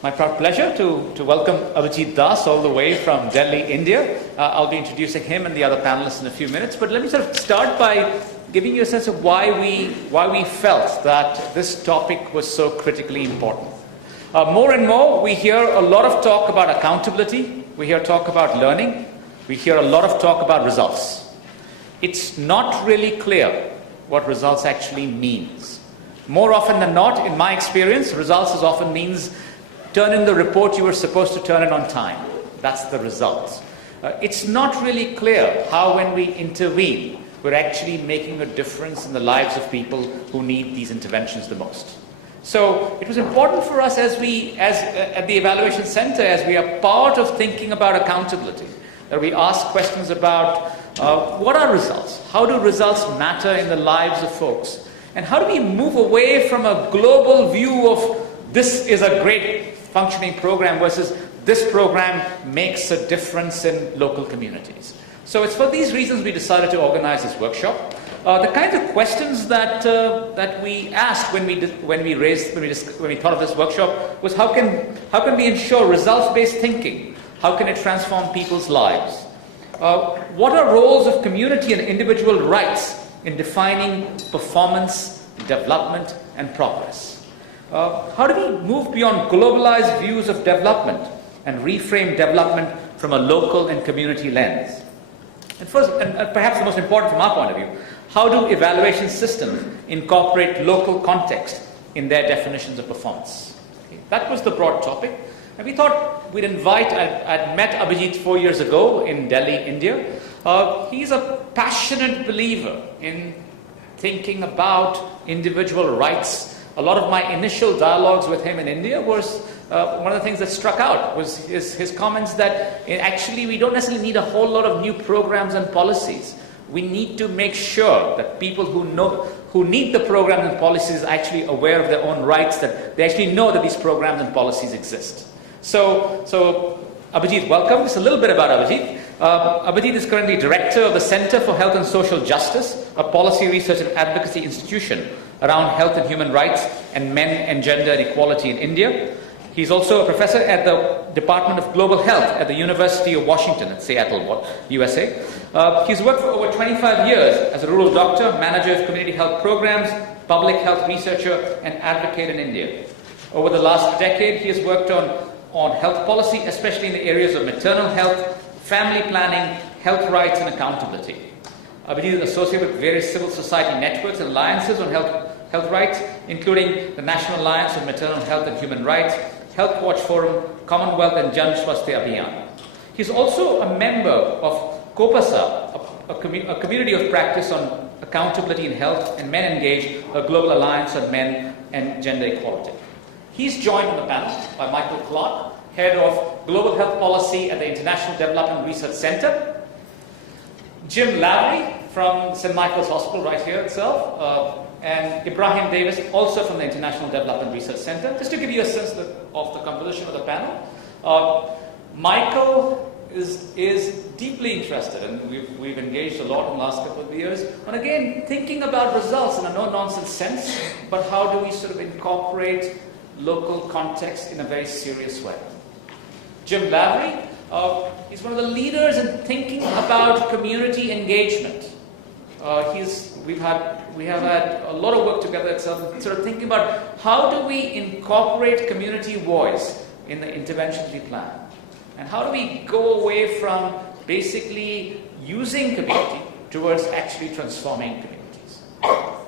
My proud pleasure to welcome Abhijit Das all the way from Delhi, India. I'll be introducing him and the other panelists in a few minutes, but let me sort of start by giving you a sense of why we felt that this topic was so critically important. More and more, we hear a lot of talk about accountability, we hear talk about learning, we hear a lot of talk about results. It's not really clear what results actually means. More often than not, in my experience, results as often means turn in the report you were supposed to turn in on time. That's the result. It's not really clear how when we intervene, we're actually making a difference in the lives of people who need these interventions the most. So it was important for us at the Evaluation Center, as we are part of thinking about accountability, that we ask questions about what are results? How do results matter in the lives of folks? And how do we move away from a global view of this is a great functioning program versus this program makes a difference in local communities? So it's for these reasons we decided to organize this workshop. The kinds of questions that we asked when we thought of this workshop was how can we ensure results-based thinking? How can it transform people's lives? What are roles of community and individual rights in defining performance, development, and progress? How do we move beyond globalized views of development and reframe development from a local and community lens? And first, and perhaps the most important from our point of view, how do evaluation systems incorporate local context in their definitions of performance? Okay, that was the broad topic. And we thought we'd invite, I'd met Abhijit 4 years ago in Delhi, India. He's a passionate believer in thinking about individual rights. A lot of my initial dialogues with him in India was one of the things that struck out was his comments that actually we don't necessarily need a whole lot of new programs and policies. We need to make sure that people who need the programs and policies are actually aware of their own rights, that they actually know that these programs and policies exist. So Abhijit, welcome. Just a little bit about Abhijit. Abhijit is currently Director of the Center for Health and Social Justice, a policy research and advocacy institution around health and human rights and men and gender equality in India. He's also a professor at the Department of Global Health at the University of Washington at Seattle, USA. He's worked for over 25 years as a rural doctor, manager of community health programs, public health researcher, and advocate in India. Over the last decade, he has worked on health policy, especially in the areas of maternal health, family planning, health rights, and accountability. Abhijit is associated with various civil society networks and alliances on health rights, including the National Alliance on Maternal Health and Human Rights, Health Watch Forum, Commonwealth and Jan Swasthya Abhiyan. He's also a member of COPASA, a community of practice on accountability in health, and Men Engage, a global alliance on men and gender equality. He's joined on the panel by Michael Clark, Head of Global Health Policy at the International Development Research Center, Jim Lavery from St. Michael's Hospital right here itself, and Ibrahim Davis, also from the International Development Research Center. Just to give you a sense of the composition of the panel, Michael is deeply interested, and we've engaged a lot in the last couple of years, on again thinking about results in a no-nonsense sense, but how do we sort of incorporate local context in a very serious way. Jim Lavery, he's one of the leaders in thinking about community engagement. We have had a lot of work together at sort of thinking about how do we incorporate community voice in the interventions we plan, and how do we go away from basically using community towards actually transforming communities.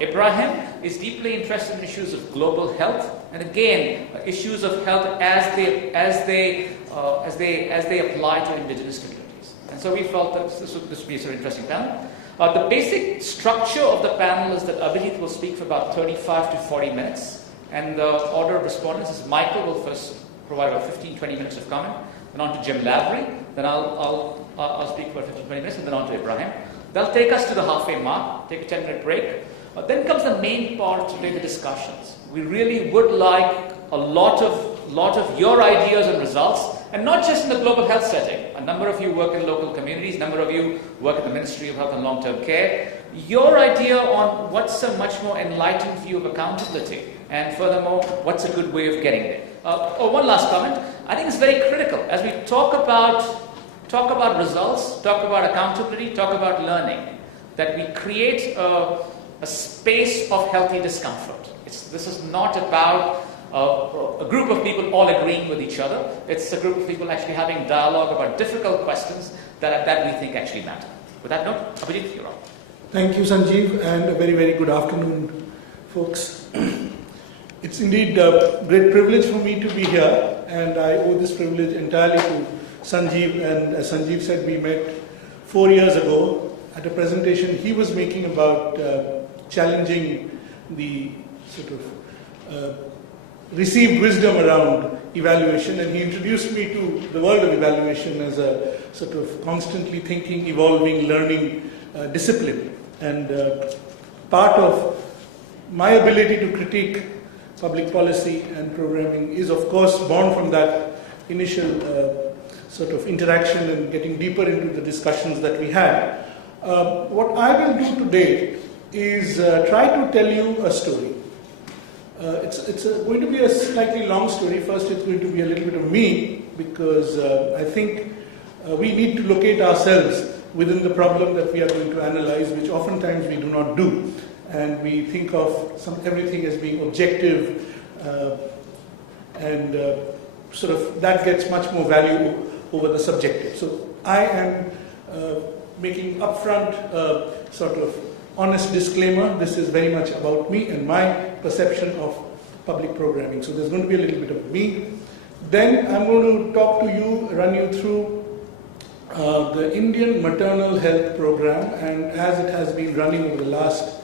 Ibrahim is deeply interested in issues of global health, and again issues of health as they apply to indigenous communities. And so we felt that this would be a sort of interesting panel. The basic structure of the panel is that Abhijit will speak for about 35 to 40 minutes, and the order of respondents is Michael will first provide about 15-20 minutes of comment, then on to Jim Lavery, then I'll speak for 15-20 minutes, and then on to Ibrahim. They'll take us to the halfway mark, take a 10-minute break. Then comes the main part, today, the discussions. We really would like a lot of your ideas and results, and not just in the global health setting. A number of you work in local communities, a number of you work at the Ministry of Health and Long-Term Care. Your idea on what's a much more enlightened view of accountability, and furthermore, what's a good way of getting there. One last comment. I think it's very critical as we talk about results, talk about accountability, talk about learning, that we create a space of healthy discomfort. This is not about a group of people all agreeing with each other. It's a group of people actually having dialogue about difficult questions that we think actually matter. With that note, Abhijit, you're on. Thank you, Sanjeev, and a very, very good afternoon, folks. It's indeed a great privilege for me to be here, and I owe this privilege entirely to Sanjeev. And as Sanjeev said, we met 4 years ago at a presentation he was making about challenging the sort of received wisdom around evaluation, and he introduced me to the world of evaluation as a sort of constantly thinking, evolving, learning discipline. And part of my ability to critique public policy and programming is, of course, born from that initial sort of interaction and getting deeper into the discussions that we had. What I will do today is try to tell you a story. It's going to be a slightly long story. First, it's going to be a little bit of me, because I think we need to locate ourselves within the problem that we are going to analyze, which oftentimes we do not do. And we think of everything as being objective, and sort of that gets much more value over the subjective. So I am making upfront sort of honest disclaimer. This is very much about me and my perception of public programming. So there's going to be a little bit of me. Then I'm going to talk to you, run you through the Indian Maternal Health Program, and as it has been running over the last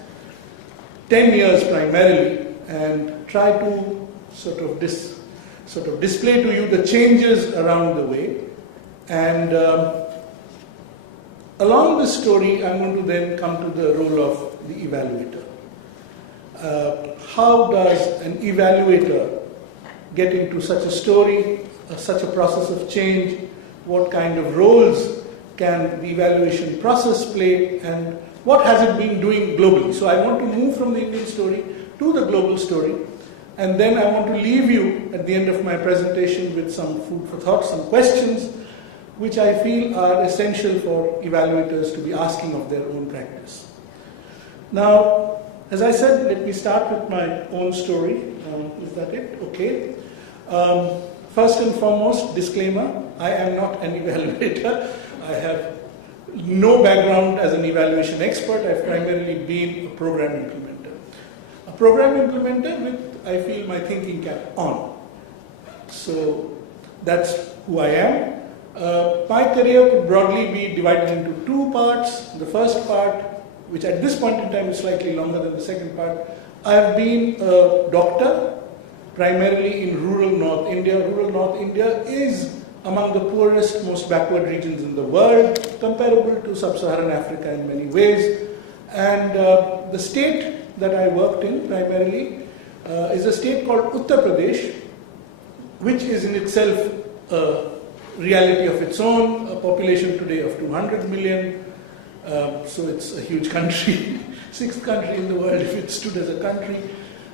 10 years primarily, and try to sort of display to you the changes around the way. And along this story, I'm going to then come to the role of the evaluator. How does an evaluator get into such a story, such a process of change? What kind of roles can the evaluation process play, and what has it been doing globally? So I want to move from the Indian story to the global story, and then I want to leave you at the end of my presentation with some food for thought, some questions which I feel are essential for evaluators to be asking of their own practice. Now, as I said, let me start with my own story. Is that it? Okay. First and foremost, disclaimer, I am not an evaluator. I have no background as an evaluation expert. I've primarily been a program implementer. A program implementer with, I feel, my thinking cap on. So that's who I am. My career could broadly be divided into two parts. The first part, which at this point in time is slightly longer than the second part, I have been a doctor, primarily in rural North India. Rural North India is among the poorest, most backward regions in the world, comparable to sub-Saharan Africa in many ways. And the state that I worked in primarily is a state called Uttar Pradesh, which is in itself a reality of its own, a population today of 200 million. So it's a huge country, sixth country in the world if it stood as a country.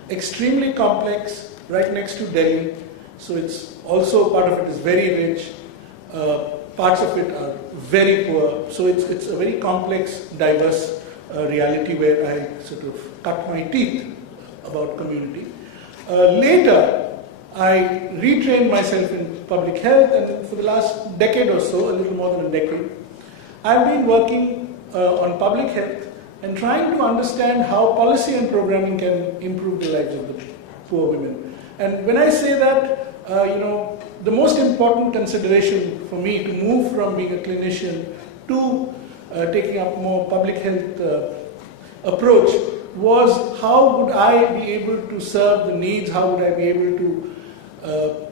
Extremely complex, right next to Delhi. So it's also, part of it is very rich, parts of it are very poor. So it's a very complex, diverse reality where I sort of cut my teeth about community. Later, I retrained myself in public health, and for the last decade or so, a little more than a decade, I've been working on public health and trying to understand how policy and programming can improve the lives of the poor women. And when I say that, the most important consideration for me to move from being a clinician to taking up more public health approach was how would I be able to serve the needs, how would I be able to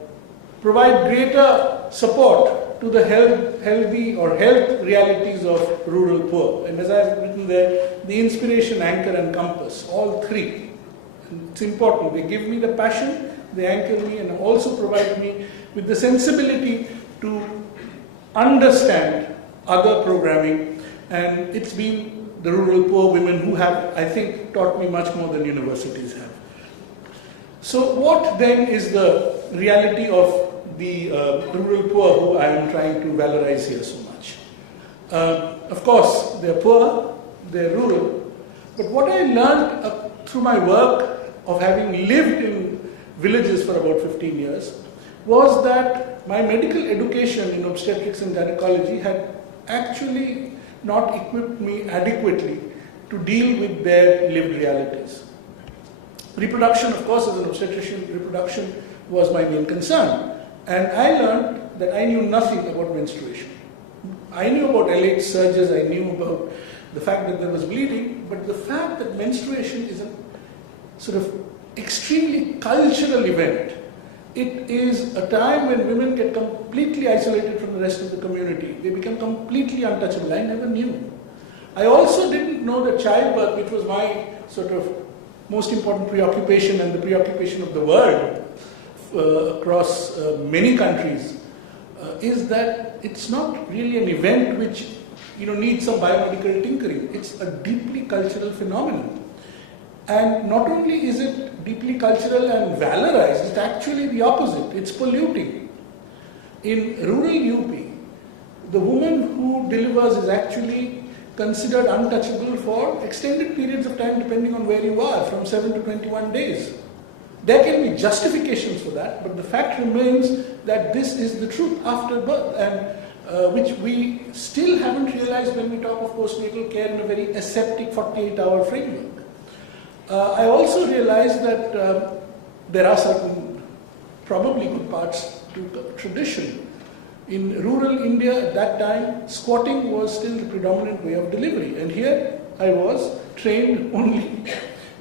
provide greater support to the healthy or health realities of rural poor. And as I've written there, the inspiration, anchor and compass, all three. And it's important. They give me the passion, they anchor me, and also provide me with the sensibility to understand other programming. And it's been the rural poor women who have, I think, taught me much more than universities have. So what then is the reality of the rural poor who I am trying to valorize here so much. Of course, they're poor, they're rural, but what I learned through my work of having lived in villages for about 15 years was that my medical education in obstetrics and gynecology had actually not equipped me adequately to deal with their lived realities. Reproduction, of course, as an obstetrician, reproduction was my main concern. And I learned that I knew nothing about menstruation. I knew about LH surges, I knew about the fact that there was bleeding, but the fact that menstruation is a sort of extremely cultural event. It is a time when women get completely isolated from the rest of the community. They become completely untouchable. I never knew. I also didn't know that childbirth, which was my sort of most important preoccupation and the preoccupation of the world across many countries, is that it's not really an event which needs some biomedical tinkering. It's a deeply cultural phenomenon. And not only is it deeply cultural and valorized, it's actually the opposite. It's polluting. In rural UP, the woman who delivers is actually considered untouchable for extended periods of time depending on where you are, from 7 to 21 days. There can be justifications for that, but the fact remains that this is the truth after birth, and which we still haven't realized when we talk of postnatal care in a very aseptic 48-hour framework. I also realized that there are certain probably good parts to tradition. In rural India at that time, squatting was still the predominant way of delivery, and here I was trained only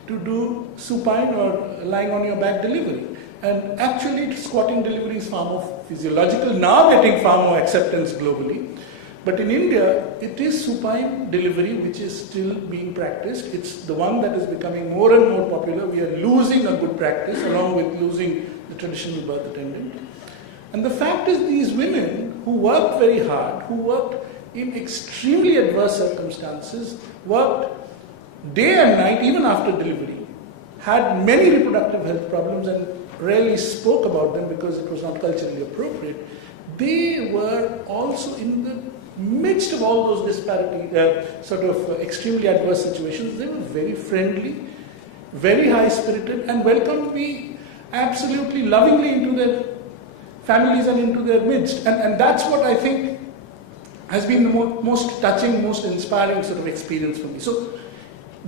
to do supine or lying on your back delivery. And actually squatting delivery is far more physiological, now getting far more acceptance globally. But in India, it is supine delivery which is still being practiced. It's the one that is becoming more and more popular. We are losing a good practice along with losing the traditional birth attendant. And the fact is, these women who worked very hard, who worked in extremely adverse circumstances, worked day and night even after delivery, had many reproductive health problems and rarely spoke about them because it was not culturally appropriate. They were also in the midst of all those disparity, extremely adverse situations. They were very friendly, very high-spirited, and welcomed me absolutely lovingly into their families and into their midst. And that's what I think has been the most touching, most inspiring sort of experience for me. So,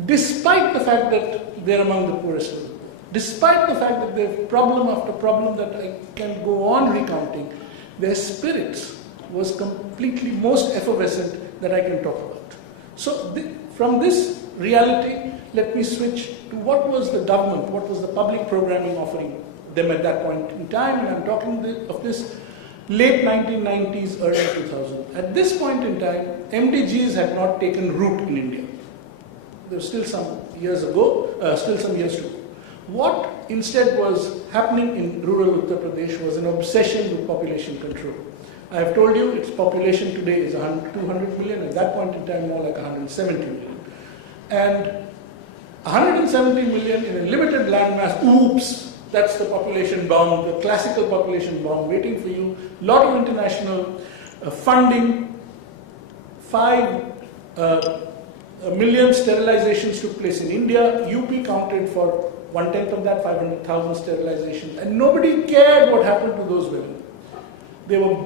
despite the fact that they're among the poorest of the poor, despite the fact that they have problem after problem that I can go on recounting, their spirits was completely most effervescent that I can talk about. So from this reality, let me switch to what was the government, what was the public programming offering them at that point in time, and I'm talking of this late 1990s, early 2000. At this point in time, MDGs had not taken root in India. There was still some years to go. What instead was happening in rural Uttar Pradesh was an obsession with population control. I have told you its population today is 200 million, at that point in time more like 170 million. And 170 million in a limited landmass, oops, that's the population bomb, the classical population bomb waiting for you. Lot of international funding, 5 million sterilizations took place in India. UP counted for 1/10 of that, 500,000 sterilizations, and nobody cared what happened to those women. They were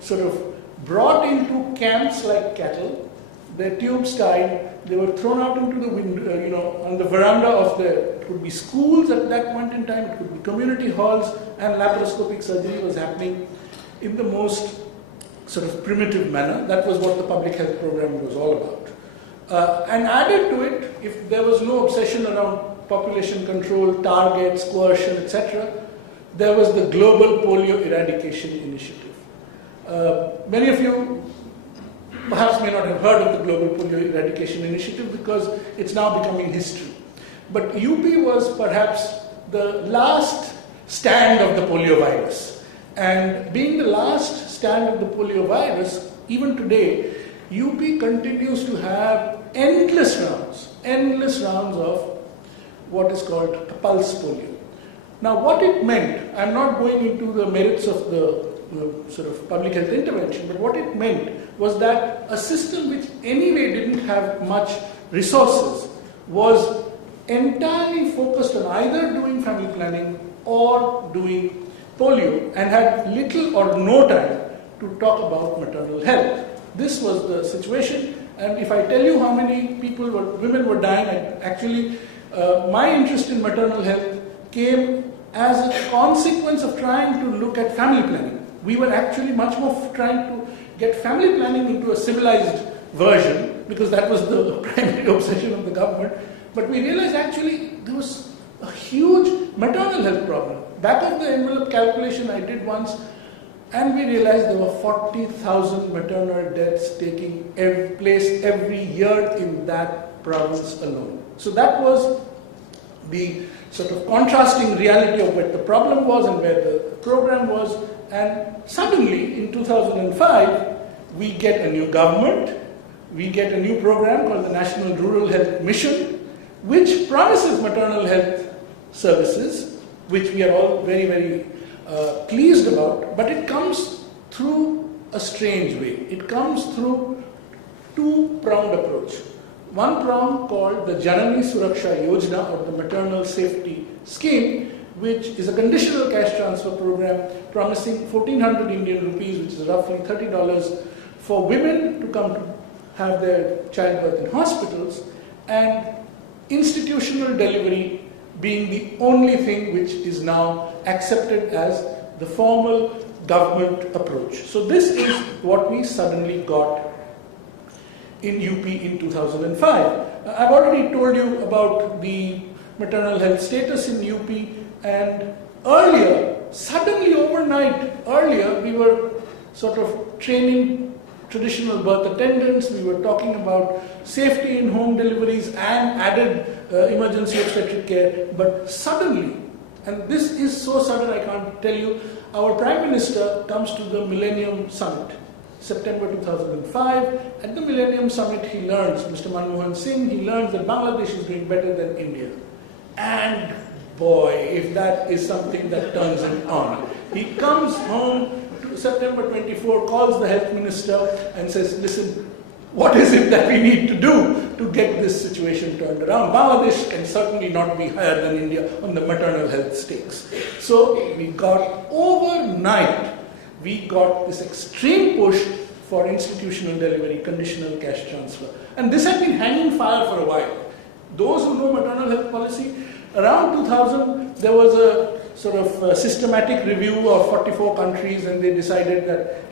sort of brought into camps like cattle, their tubes tied, they were thrown out into the window, on the veranda of it could be schools at that point in time, it could be community halls, and laparoscopic surgery was happening in the most sort of primitive manner. That was what the public health program was all about. And added to it, if there was no obsession around population control, targets, coercion, etc., there was the Global Polio Eradication Initiative. Many of you perhaps may not have heard of the Global Polio Eradication Initiative because it's now becoming history. But UP was perhaps the last stand of the polio virus. And being the last stand of the polio virus, even today, UP continues to have endless rounds of what is called pulse polio. Now, what it meant, I'm not going into the merits of the sort of public health intervention, but what it meant was that a system which anyway didn't have much resources was entirely focused on either doing family planning or doing polio and had little or no time to talk about maternal health. This was the situation, and if I tell you how many women were dying, actually my interest in maternal health came as a consequence of trying to look at family planning. We were actually much more trying to get family planning into a civilized version, because that was the primary obsession of the government. But we realized actually there was a huge maternal health problem. Back of the envelope calculation I did once, and we realized there were 40,000 maternal deaths taking place every year in that province alone. So that was the sort of contrasting reality of what the problem was and where the program was. And suddenly, in 2005, we get a new government, we get a new program called the National Rural Health Mission, which promises maternal health services, which we are all very, very pleased about, but it comes through a strange way. It comes through two-pronged approach. One prong called the Janani Suraksha Yojana, or the Maternal Safety Scheme, which is a conditional cash transfer program promising 1,400 Indian rupees, which is roughly $30, for women to come to have their childbirth in hospitals, and institutional delivery being the only thing which is now accepted as the formal government approach. So this is what we suddenly got in UP in 2005. I've already told you about the maternal health status in UP, and earlier, suddenly overnight, earlier we were sort of training traditional birth attendants, we were talking about safety in home deliveries and added emergency obstetric care, but suddenly, and this is so sudden I can't tell you, our Prime Minister comes to the Millennium Summit, September 2005. At the Millennium Summit, he learns, Mr. Manmohan Singh, he learns that Bangladesh is doing better than India. And boy, if that is something that turns him on. He comes home to September 24, calls the health minister and says, listen, what is it that we need to do to get this situation turned around? Bangladesh can certainly not be higher than India on the maternal health stakes. So we got overnight, we got this extreme push for institutional delivery, conditional cash transfer. And this had been hanging fire for a while. Those who know maternal health policy, around 2000, there was a sort of systematic review of 44 countries, and they decided that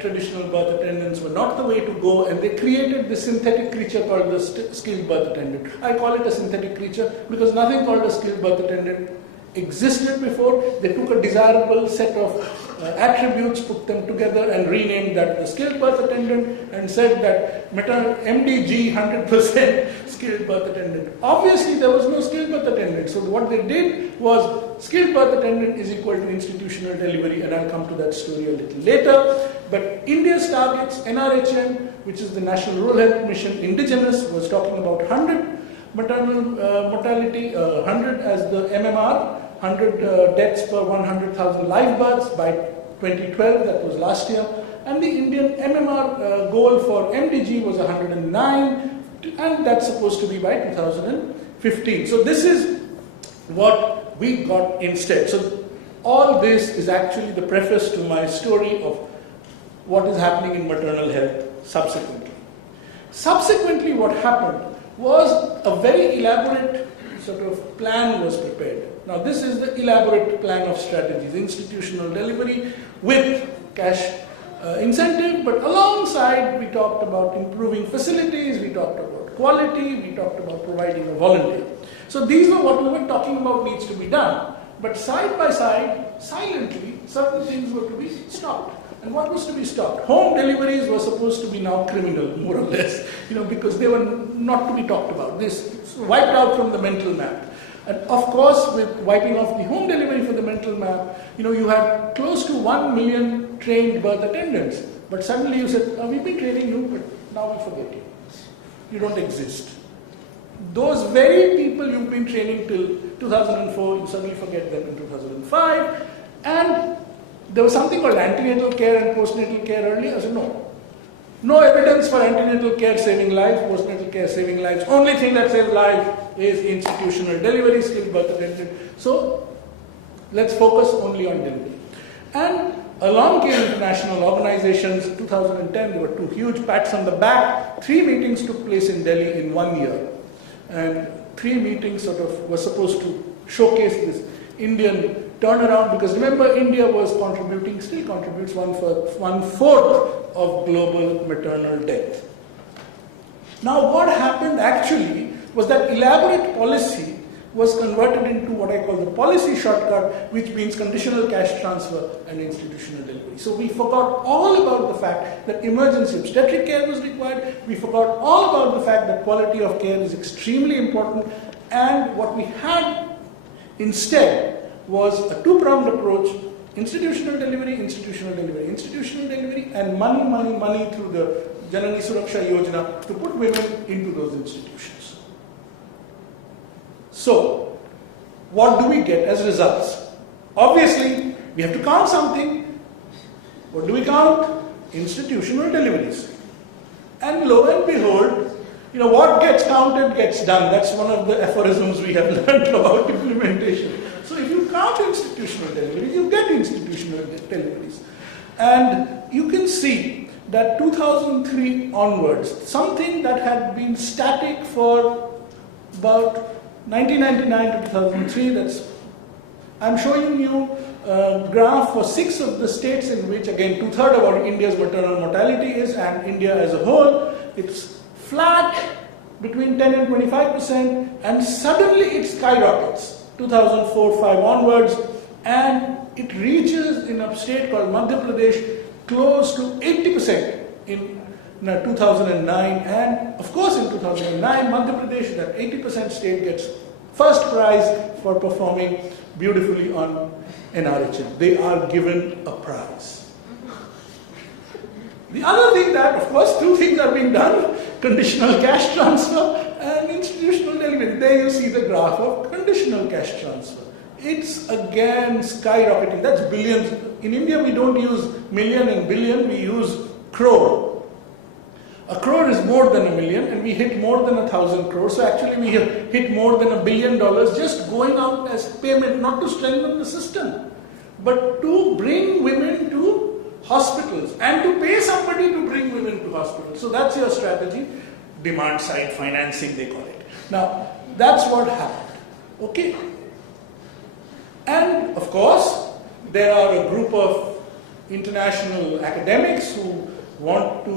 traditional birth attendants were not the way to go, and they created this synthetic creature called the skilled birth attendant. I call it a synthetic creature because nothing called a skilled birth attendant existed before. They took a desirable set of attributes, put them together and renamed that the skilled birth attendant, and said that MDG 100% skilled birth attendant. Obviously there was no skilled birth attendant, so what they did was skilled birth attendant is equal to institutional delivery, and I'll come to that story a little later. But India's targets, NRHM, which is the National Rural Health Mission, indigenous, was talking about 100 maternal mortality, 100 as the MMR, 100 deaths per 100,000 live births by 2012, that was last year. And the Indian MMR goal for MDG was 109, and that's supposed to be by 2015. So this is what we got instead. So all this is actually the preface to my story of what is happening in maternal health subsequently. Subsequently, what happened was a very elaborate sort of plan was prepared. Now this is the elaborate plan of strategies, institutional delivery with cash incentive, but alongside we talked about improving facilities, we talked about quality, we talked about providing a volunteer. So these are what we were talking about needs to be done. But side by side, silently, certain things were to be stopped. And what was to be stopped? Home deliveries were supposed to be now criminal, more or less, because they were not to be talked about. This wiped out from the mental map. And of course, with wiping off the home delivery for the mental map, you had close to 1 million trained birth attendants. But suddenly you said, we've been training you, but now we forget you. You don't exist. those very people you've been training till 2004, you suddenly forget them in 2005. And there was something called antenatal care and postnatal care earlier. I said, no. No evidence for antenatal care saving lives, postnatal care saving lives. Only thing that saves lives is institutional delivery, skilled birth attendant. So let's focus only on delivery. And along came international organizations. In 2010, there were 2 huge pats on the back. 3 meetings took place in Delhi in 1 year. And 3 meetings sort of were supposed to showcase this Indian turnaround, because remember, India was contributing, still contributes 1/4 of global maternal death. Now what happened actually was that elaborate policy was converted into what I call the policy shortcut, which means conditional cash transfer and institutional delivery. So we forgot all about the fact that emergency obstetric care was required. We forgot all about the fact that quality of care is extremely important. And what we had instead was a 2-pronged approach: institutional delivery, institutional delivery, institutional delivery, and money, money, money through the Janani Suraksha Yojana to put women into those institutions. So, what do we get as results? Obviously, we have to count something. What do we count? Institutional deliveries. And lo and behold, what gets counted gets done. That's one of the aphorisms we have learned about implementation. So if you count institutional deliveries, you get institutional deliveries. And you can see that 2003 onwards, something that had been static for about 1999 to 2003, I'm showing you a graph for 6 of the states in which, again, 2/3 of what India's maternal mortality is, and India as a whole. It's flat between 10 and 25%, and suddenly it skyrockets 2004-5 onwards, and it reaches in a state called Madhya Pradesh close to 80% in 2009. And of course, in 2009, Madhya Pradesh, that 80% state, gets first prize for performing beautifully on NRHM. They are given a prize. The other thing that, of course, 2 things are being done: conditional cash transfer and institutional delivery. There you see the graph of conditional cash transfer. It's again skyrocketing. That's billions. In India, we don't use million and billion, we use crore. A crore is more than a million, and we hit more than 1,000 crores. So actually, we hit more than $1 billion just going out as payment, not to strengthen the system, but to bring women to hospitals and to pay somebody to bring women to hospitals. So that's your strategy. Demand side financing, they call it. Now, that's what happened. Okay. And of course, there are a group of international academics who want to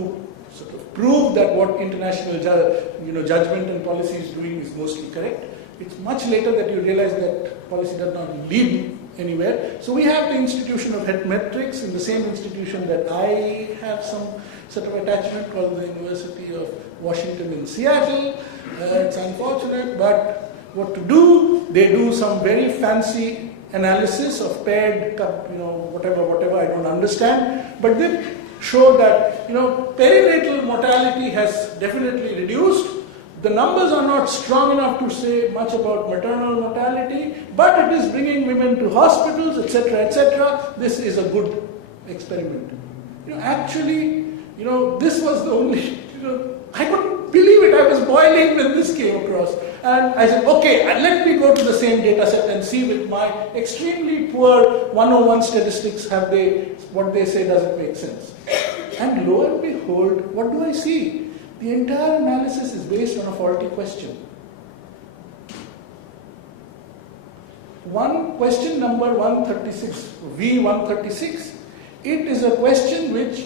sort of prove that what international judgment and policy is doing is mostly correct. It's much later that you realize that policy does not lead anywhere. So we have the Institution of Health Metrics in the same institution that I have some sort of attachment, called the University of Washington in Seattle. It's unfortunate, but what to do? They do some very fancy analysis of paired, whatever, I don't understand. But they show that, perinatal mortality has definitely reduced. The numbers are not strong enough to say much about maternal mortality, but it is bringing women to hospitals, etc., etc. This is a good experiment. This was the only, I couldn't believe it. I was boiling when this came across. And I said, okay, let me go to the same data set and see with my extremely poor 101 statistics, what they say, does it make sense? And lo and behold, what do I see? The entire analysis is based on a faulty question. Question number 136, V136, it is a question which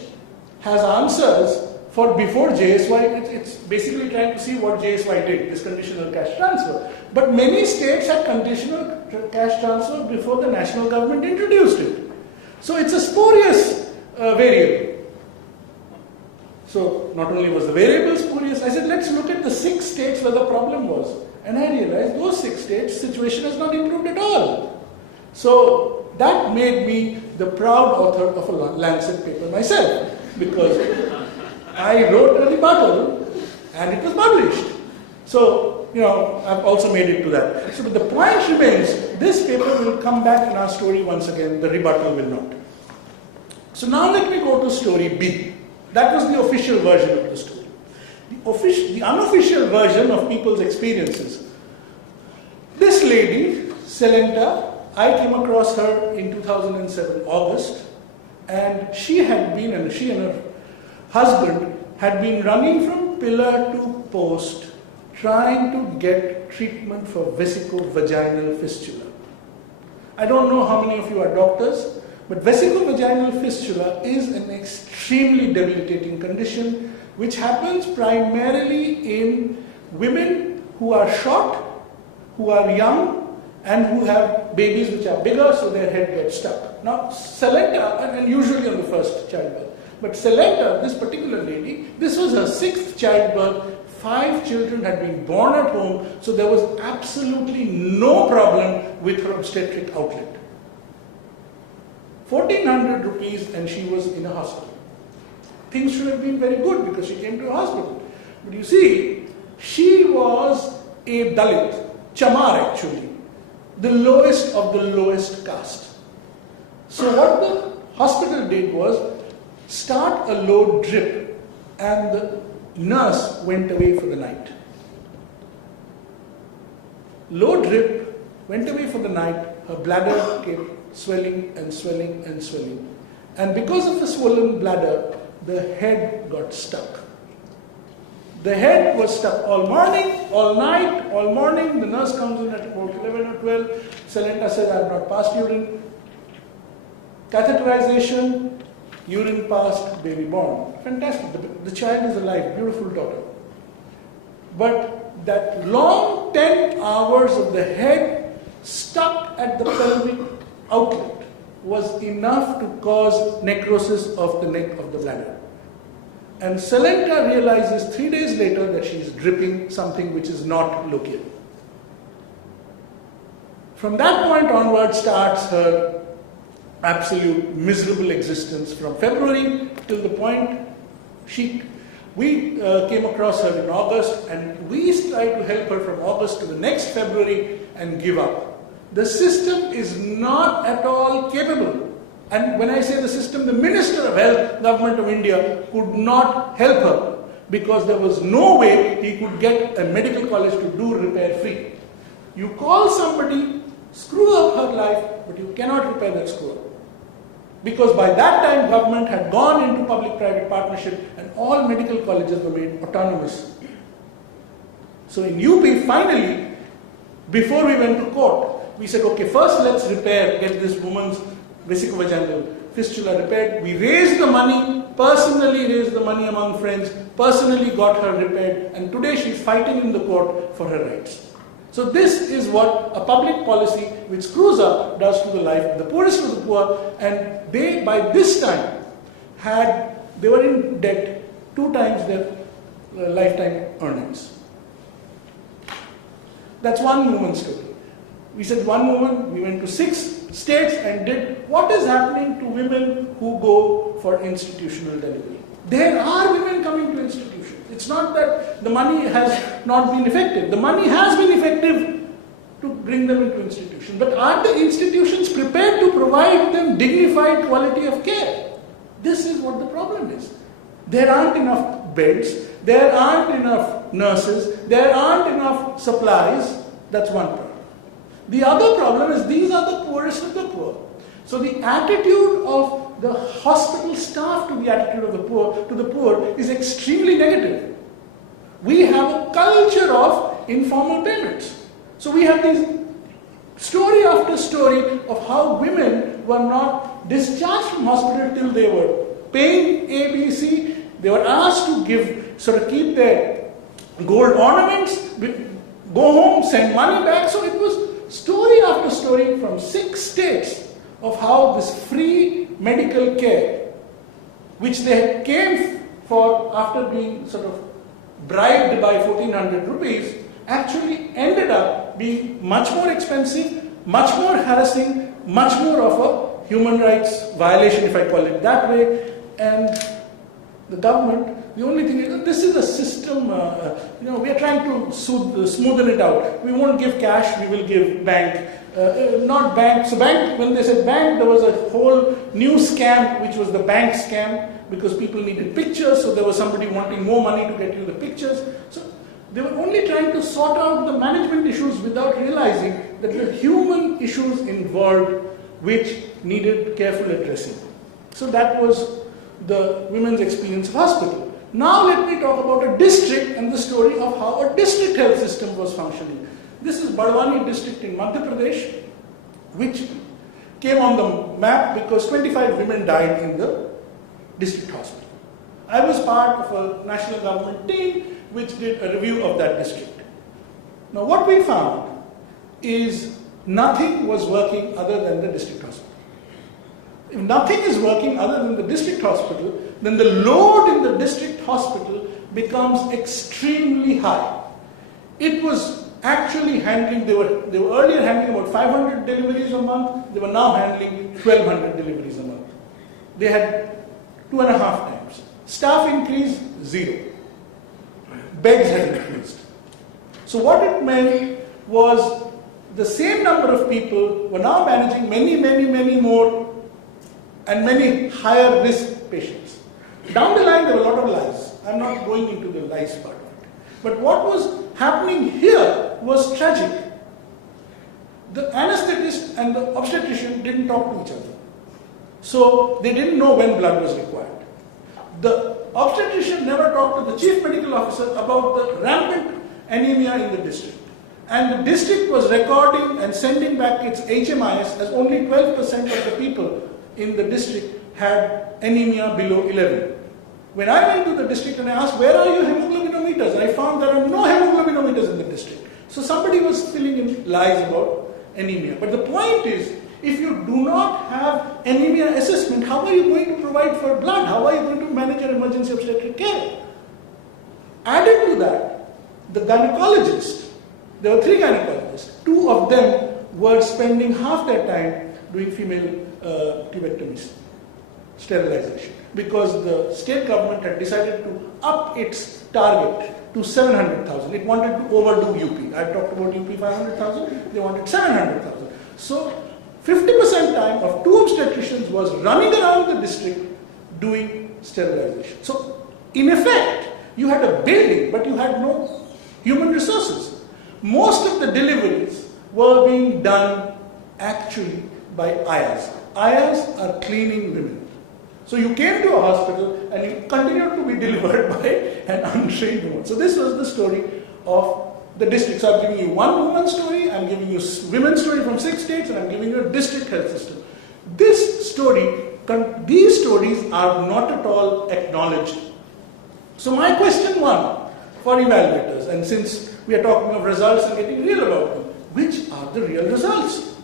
has answers for before JSY. It's basically trying to see what JSY did, this conditional cash transfer. But many states had conditional cash transfer before the national government introduced it. So it's a spurious variable. So not only was the variable spurious, I said, let's look at the 6 states where the problem was. And I realized those 6 states, situation has not improved at all. So that made me the proud author of a Lancet paper myself, because I wrote a rebuttal and it was published. So, I've also made it to that. So, but the point remains, this paper will come back in our story once again, the rebuttal will not. So now let me go to story B. That was the official version of the story. The unofficial version of people's experiences. This lady, Selenta, I came across her in 2007, August, and she and her husband had been running from pillar to post, trying to get treatment for vesicovaginal fistula. I don't know how many of you are doctors, but vesicovaginal fistula is an extremely debilitating condition which happens primarily in women who are short, who are young, and who have babies which are bigger, so their head gets stuck. Now, Selenta, and usually on the first childbirth, but Selenta, this particular lady, this was her 6th childbirth. 5 children had been born at home, so there was absolutely no problem with her obstetric outlet. 1,400 rupees and she was in a hospital. Things should have been very good because she came to a hospital. But you see, she was a Dalit, Chamar actually, the lowest of the lowest caste. So what the hospital did was start a low drip, and the nurse went away for the night. Low drip, went away for the night, her bladder kept swelling and swelling and swelling. And because of the swollen bladder, the head got stuck. The head was stuck all morning, all night, all morning. The nurse comes in at about 11 or 12. Selenta says, I have not passed urine. Catheterization, urine passed, baby born. Fantastic. The child is alive, beautiful daughter. But that long 10 hours of the head stuck at the pelvic outlet was enough to cause necrosis of the neck of the bladder. And Selenta realizes 3 days later that she is dripping something which is not local. From that point onward starts her absolute miserable existence from February till the point we came across her in August, and we tried to help her from August to the next February and give up. The system is not at all capable. And when I say the system, the Minister of Health, Government of India, could not help her because there was no way he could get a medical college to do repair free. You call somebody, screw up her life, but you cannot repair that screw up. Because by that time, government had gone into public-private partnership and all medical colleges were made autonomous. So in UP, finally, before we went to court, we said, okay, first let's get this woman's vesicovaginal fistula repaired. We raised the money, personally raised the money among friends, personally got her repaired, and today she's fighting in the court for her rights. So this is what a public policy which screws up does to the life of the poorest of the poor, and they by this time they were in debt 2 times their lifetime earnings. That's one woman's story. We said one woman, we went to 6 states and did what is happening to women who go for institutional delivery. There are women coming to institutions. It's not that the money has not been effective. The money has been effective to bring them into institutions. But are the institutions prepared to provide them dignified quality of care? This is what the problem is. There aren't enough beds. There aren't enough nurses. There aren't enough supplies. That's one problem. The other problem is these are the poorest of the poor. So the attitude of the hospital staff to the attitude of the poor is extremely negative. We have a culture of informal payments. So we have this story after story of how women were not discharged from hospital till they were paying ABC. They were asked to keep their gold ornaments, go home, send money back. So it was story after story from 6 states of how this free medical care, which they came for after being bribed by 1,400 rupees, actually ended up being much more expensive, much more harassing, much more of a human rights violation, if I call it that way. And the government, the only thing is, this is a system, we are trying to smoothen it out. We won't give cash, we will give bank. Not bank. So bank, when they said bank, there was a whole new scam, which was the bank scam, because people needed pictures, so there was somebody wanting more money to get you the pictures. So they were only trying to sort out the management issues without realizing that there were human issues involved which needed careful addressing. So that was the women's experience of hospital. Now let me talk about a district and the story of how a district health system was functioning. This is Bardwani district in Madhya Pradesh, which came on the map because 25 women died in the district hospital. I was part of a national government team which did a review of that district. Now what we found is nothing was working other than the district hospital. If nothing is working other than the district hospital, then the load in the district hospital becomes extremely high. It was actually handling, they were earlier handling about 500 deliveries a month, they were now handling 1200 deliveries a month. They had 2.5 times. Staff increase, 0. Beds had increased. So what it meant was the same number of people were now managing many more and many higher risk patients. Down the line there were a lot of lies. I'm not going into the lies part of it. But what was happening here was tragic. The anesthetist and the obstetrician didn't talk to each other. So they didn't know when blood was required. The obstetrician never talked to the chief medical officer about the rampant anemia in the district. And the district was recording and sending back its HMIS as only 12% of the people in the district had anemia below 11. When I went to the district and I asked, where are your hemoglobinometers? And I found there are no hemoglobinometers in the district. So somebody was filling in lies about anemia. But the point is, if you do not have anemia assessment, how are you going to provide for blood? How are you going to manage your emergency obstetric care? Added to that, the gynecologist, there were 3 gynecologists. 2 of them were spending half their time doing female tubectomies, sterilization, because the state government had decided to up its target to 700,000. It wanted to overdo UP. I've talked about UP 500,000, they wanted 700,000. So 50% time of 2 obstetricians was running around the district doing sterilization. So in effect, you had a building, but you had no human resources. Most of the deliveries were being done actually by ayahs. Ayahs are cleaning women. So you came to a hospital and you continued to be delivered by an untrained woman. So this was the story of the district. So I'm giving you one woman's story, I'm giving you women's story from 6 states, and I'm giving you a district health system. This story, these stories are not at all acknowledged. So my question 1 for evaluators, and since we are talking of results and getting real about them, which are the real results?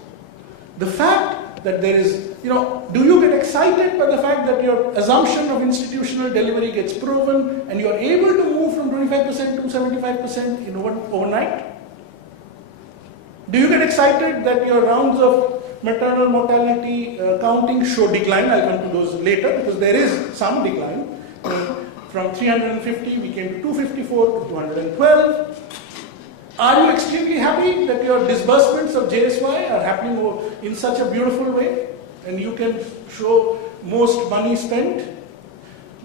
The fact that there is, do you get excited by the fact that your assumption of institutional delivery gets proven and you are able to move from 25% to 75% in overnight? Do you get excited that your rounds of maternal mortality counting show decline? I'll come to those later because there is some decline. From 350 we came to 254 to 212. Are you extremely happy that your disbursements of JSY are happening in such a beautiful way and you can show most money spent?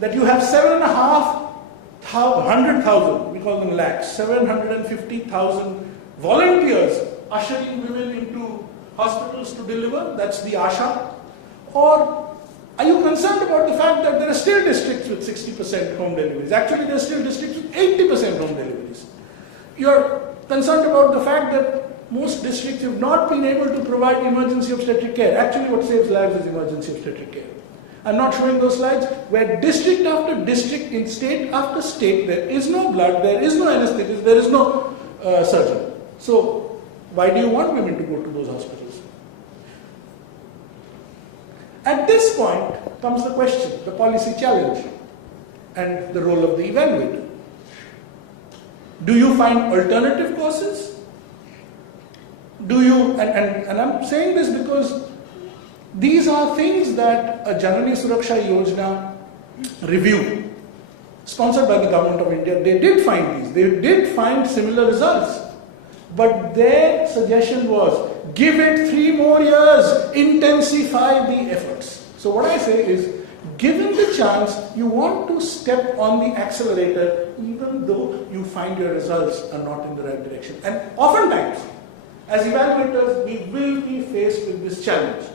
That you have 7,500,000, we call them lakhs, 750,000 volunteers ushering women into hospitals to deliver, that's the ASHA? Or are you concerned about the fact that there are still districts with 60% home deliveries? Actually, there are still districts with 80% home deliveries. You're concerned about the fact that most districts have not been able to provide emergency obstetric care. Actually, what saves lives is emergency obstetric care. I'm not showing those slides where district after district, in state after state, there is no blood, there is no anesthetist, there is no surgeon. So, why do you want women to go to those hospitals? At this point comes the question, the policy challenge, and the role of the evaluator. Do you find alternative causes? Do you, and I'm saying this because these are things that a Janani Suraksha Yojana review sponsored by the government of India, they did find these. They did find similar results. But their suggestion was, give it 3 more years, intensify the efforts. So what I say is, given the chance, you want to step on the accelerator even though you find your results are not in the right direction. And oftentimes, as evaluators, we will be faced with this challenge.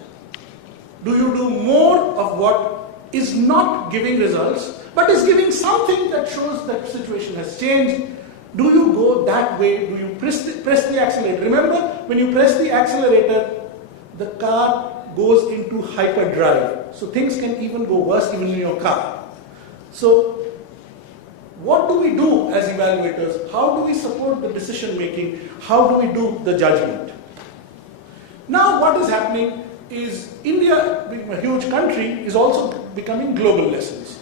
Do you do more of what is not giving results, but is giving something that shows that situation has changed? Do you go that way? Do you press the accelerator? Remember, when you press the accelerator, the car goes into hyperdrive. So things can even go worse even in your car. So what do we do as evaluators? How do we support the decision making? How do we do the judgment? Now what is happening is India, being a huge country, is also becoming global lessons.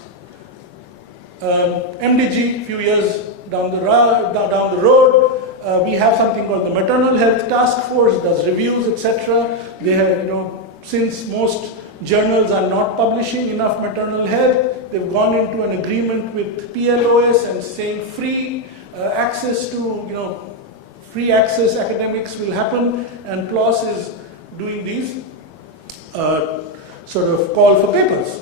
MDG, few years down the road, we have something called the Maternal Health Task Force, does reviews, etc. They have, since most journals are not publishing enough maternal health, they've gone into an agreement with PLOS and saying free access to, free access academics will happen, and PLOS is doing these sort of call for papers.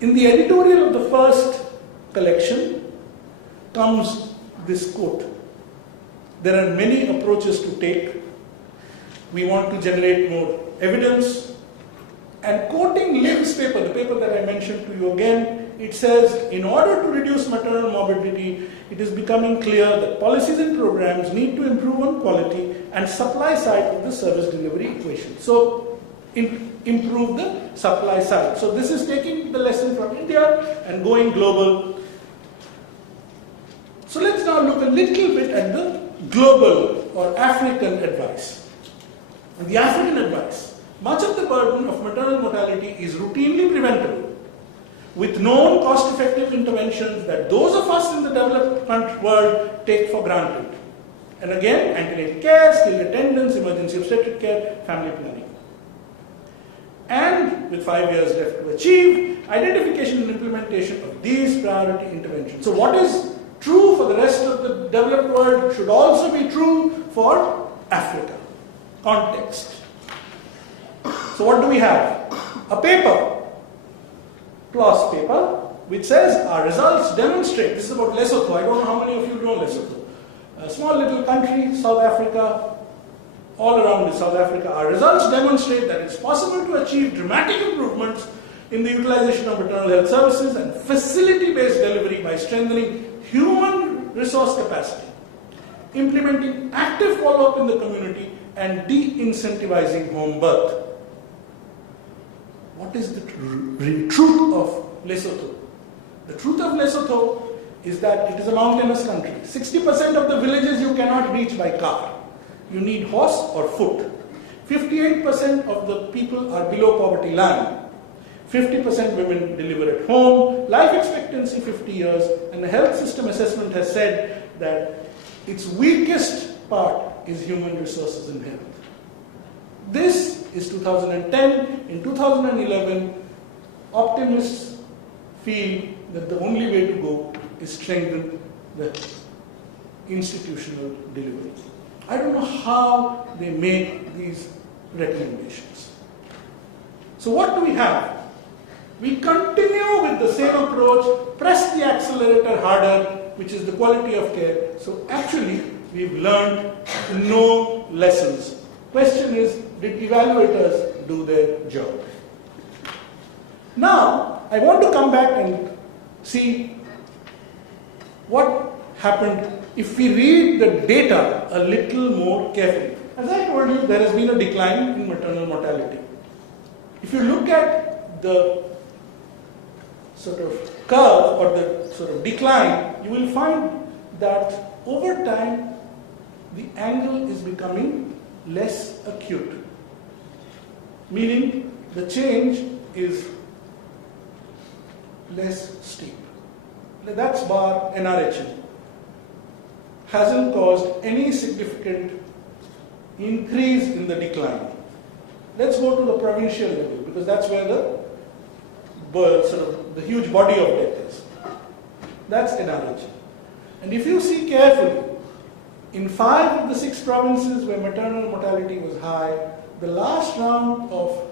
In the editorial of the first collection comes this quote: there are many approaches to take. We want to generate more evidence. And quoting Lim's paper, the paper that I mentioned to you again, it says, in order to reduce maternal morbidity, it is becoming clear that policies and programs need to improve on quality and supply side of the service delivery equation. So, improve the supply side. So this is taking the lesson from India and going global. So let's now look a little bit at the global or African advice. And the African advice, much of the burden of maternal mortality is routinely preventable with known cost-effective interventions that those of us in the developed world take for granted. And again, antenatal care, skilled attendance, emergency obstetric care, family planning. And with 5 years left to achieve, identification and implementation of these priority interventions. So what is true for the rest of the developed world should also be true for Africa. Context. So what do we have? A paper, PLOS paper, which says our results demonstrate, this is about Lesotho, I don't know how many of you know Lesotho. A small little country, South Africa, all around South Africa, our results demonstrate that it's possible to achieve dramatic improvements in the utilization of maternal health services and facility-based delivery by strengthening human resource capacity, implementing active follow-up in the community, and de-incentivizing home birth. What is the truth of Lesotho? The truth of Lesotho is that it is a mountainous country. 60% of the villages you cannot reach by car. You need horse or foot. 58% of the people are below poverty line. 50% women deliver at home. Life expectancy 50 years. And the health system assessment has said that its weakest part is human resources and health. This is 2010. In 2011, optimists feel that the only way to go is strengthen the institutional delivery. I don't know how they make these recommendations. So what do we have? We continue with the same approach, press the accelerator harder, which is the quality of care. So actually, we've learned no lessons. Question is, did evaluators do their job? Now, I want to come back and see what happened if we read the data a little more carefully. As I told you, there has been a decline in maternal mortality. If you look at the sort of curve or the sort of decline, you will find that over time, the angle is becoming less acute. Meaning, the change is less steep. That's bar NRHM. Hasn't caused any significant increase in the decline. Let's go to the provincial level, because that's where the sort of the huge body of death is. That's analogy. And if you see carefully, in 5 of the 6 provinces where maternal mortality was high, the last round of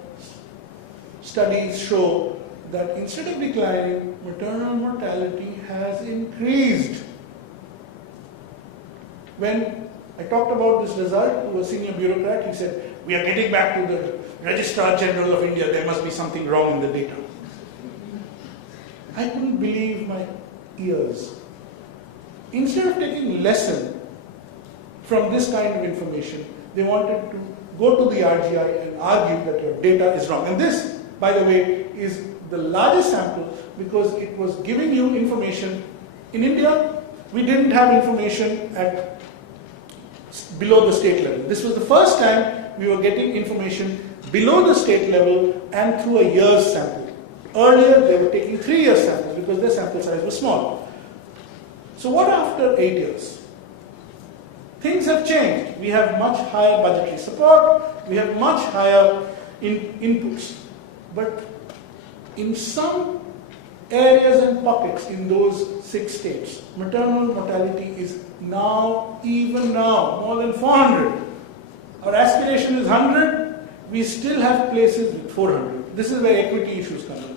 studies show that instead of declining, maternal mortality has increased. When I talked about this result to a senior bureaucrat, he said, "We are getting back to the Registrar General of India, there must be something wrong in the data." I couldn't believe my ears. Instead of taking lesson from this kind of information, they wanted to go to the RGI and argue that your data is wrong. And this, by the way, is the largest sample because it was giving you information. In India, we didn't have information at below the state level. This was the first time we were getting information below the state level and through a year's sample. Earlier, they were taking 3-year samples because their sample size was small. So what after 8 years? Things have changed. We have much higher budgetary support. We have much higher inputs. But in some areas and pockets in those 6 states, maternal mortality is now, even now, more than 400. Our aspiration is 100. We still have places with 400. This is where equity issues come in.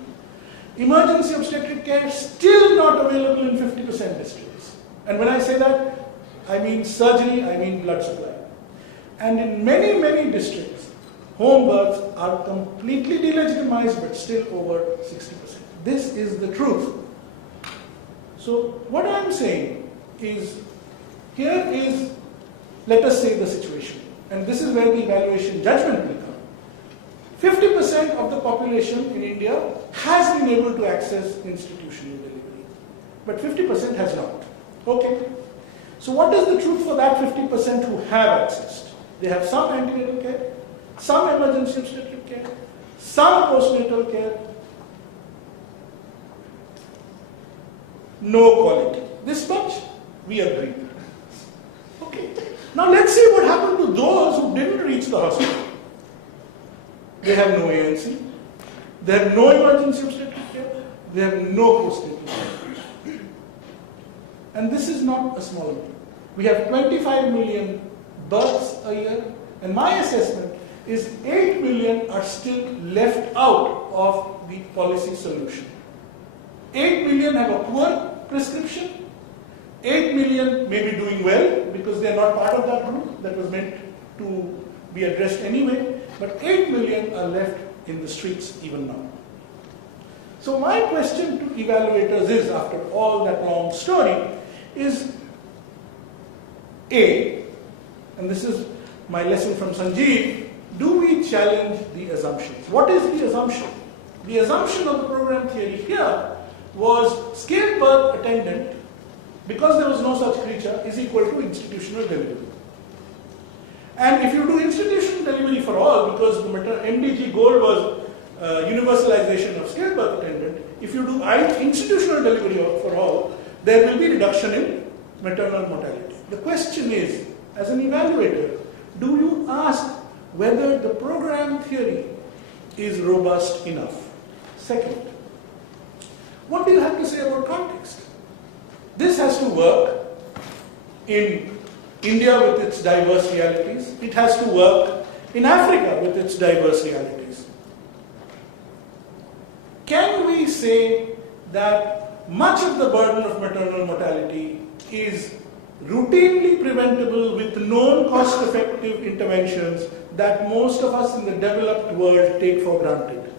Emergency obstetric care still not available in 50% districts. And when I say that, I mean surgery, I mean blood supply. And in many, many districts, home births are completely delegitimized but still over 60%. This is the truth. So what I'm saying is, here is, let us say, the situation. And this is where the evaluation judgment will come. 50% of the population in India has been able to access institutional delivery, but 50% has not. Okay. So what is the truth for that 50% who have accessed? They have some antenatal care, some emergency obstetric care, some postnatal care, no quality. This much, we agree. Okay. Now let's see what happened to those who didn't reach the hospital. They have no ANC, they have no emergency obstetric care, they have no postnatal care. And this is not a small amount. We have 25 million births a year, and my assessment is 8 million are still left out of the policy solution. 8 million have a poor prescription, 8 million may be doing well because they are not part of that group that was meant to be addressed anyway, but 8 million are left in the streets even now. So my question to evaluators is, after all that long story, is A, and this is my lesson from Sanjeev, do we challenge the assumptions? What is the assumption? The assumption of the program theory here was scaled birth attendant, because there was no such creature, is equal to institutional delivery. And if you do institutional delivery for all, because the MDG goal was universalization of scaled birth attendant, if you do institutional delivery for all, there will be reduction in maternal mortality. The question is, as an evaluator, do you ask whether the program theory is robust enough? Second, what do you have to say about context? This has to work in India with its diverse realities. It has to work in Africa with its diverse realities. Can we say that much of the burden of maternal mortality is routinely preventable with known cost-effective interventions that most of us in the developed world take for granted?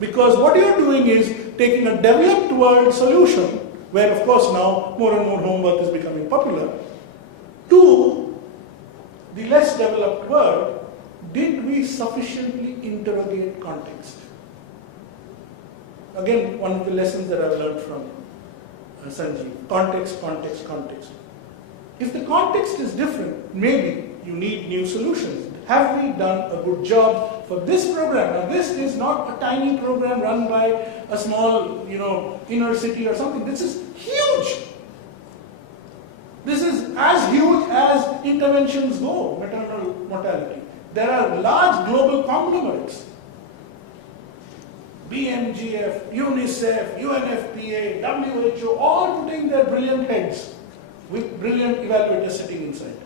Because what you're doing is taking a developed world solution, where of course now more and more home birth is becoming popular, to the less developed world. Did we sufficiently interrogate context? Again, one of the lessons that I've learned from Sanjeev, context, context, context. If the context is different, maybe you need new solutions. Have we done a good job for this program? Now this is not a tiny program run by a small, inner city or something. This is huge. This is as huge as interventions go, maternal mortality. There are large global conglomerates. BMGF, UNICEF, UNFPA, WHO, all putting their brilliant heads with brilliant evaluators sitting inside.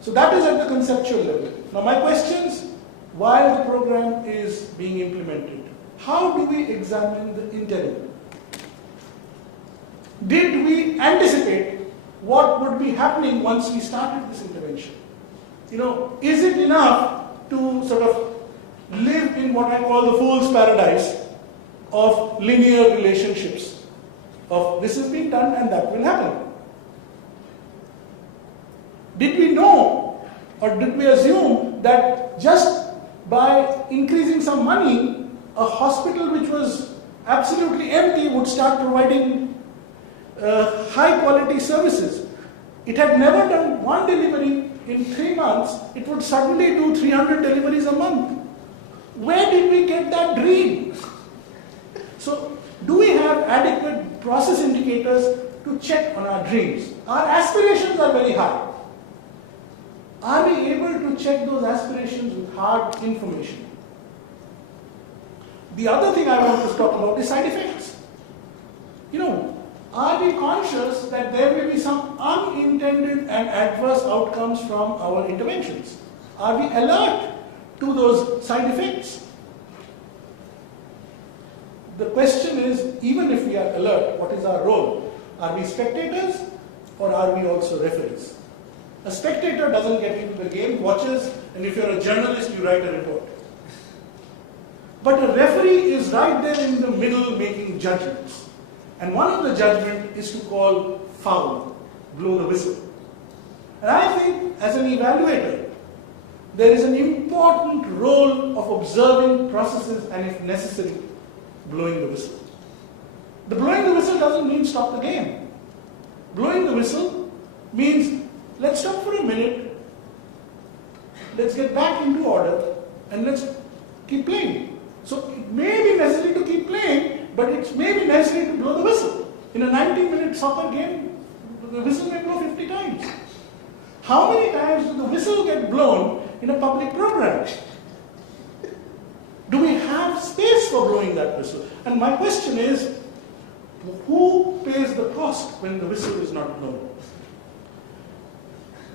So that is at the conceptual level. Now my questions, while the program is being implemented, how do we examine the interim? Did we anticipate what would be happening once we started this intervention? Is it enough to sort of live in what I call the fool's paradise of linear relationships, of this is being done and that will happen? Did we know or did we assume that just by increasing some money, a hospital which was absolutely empty would start providing high quality services? It had never done one delivery in 3 months, it would suddenly do 300 deliveries a month. Where did we get that dream? So, do we have adequate process indicators to check on our dreams? Our aspirations are very high. Are we able to check those aspirations with hard information? The other thing I want to talk about is side effects. Are we conscious that there may be some unintended and adverse outcomes from our interventions? Are we alert to those side effects? The question is, even if we are alert, what is our role? Are we spectators or are we also referees? A spectator doesn't get into the game, watches, and if you're a journalist, you write a report. But a referee is right there in the middle making judgments. And one of the judgment is to call foul, blow the whistle. And I think as an evaluator, there is an important role of observing processes and if necessary, blowing the whistle. The blowing the whistle doesn't mean stop the game. Blowing the whistle means let's stop for a minute, let's get back into order, and let's keep playing. So it may be necessary to keep playing, but it may be necessary to blow the whistle. In a 90-minute soccer game, the whistle may blow 50 times. How many times does the whistle get blown in a public program? Do we have space for blowing that whistle? And my question is, who pays the cost when the whistle is not blown?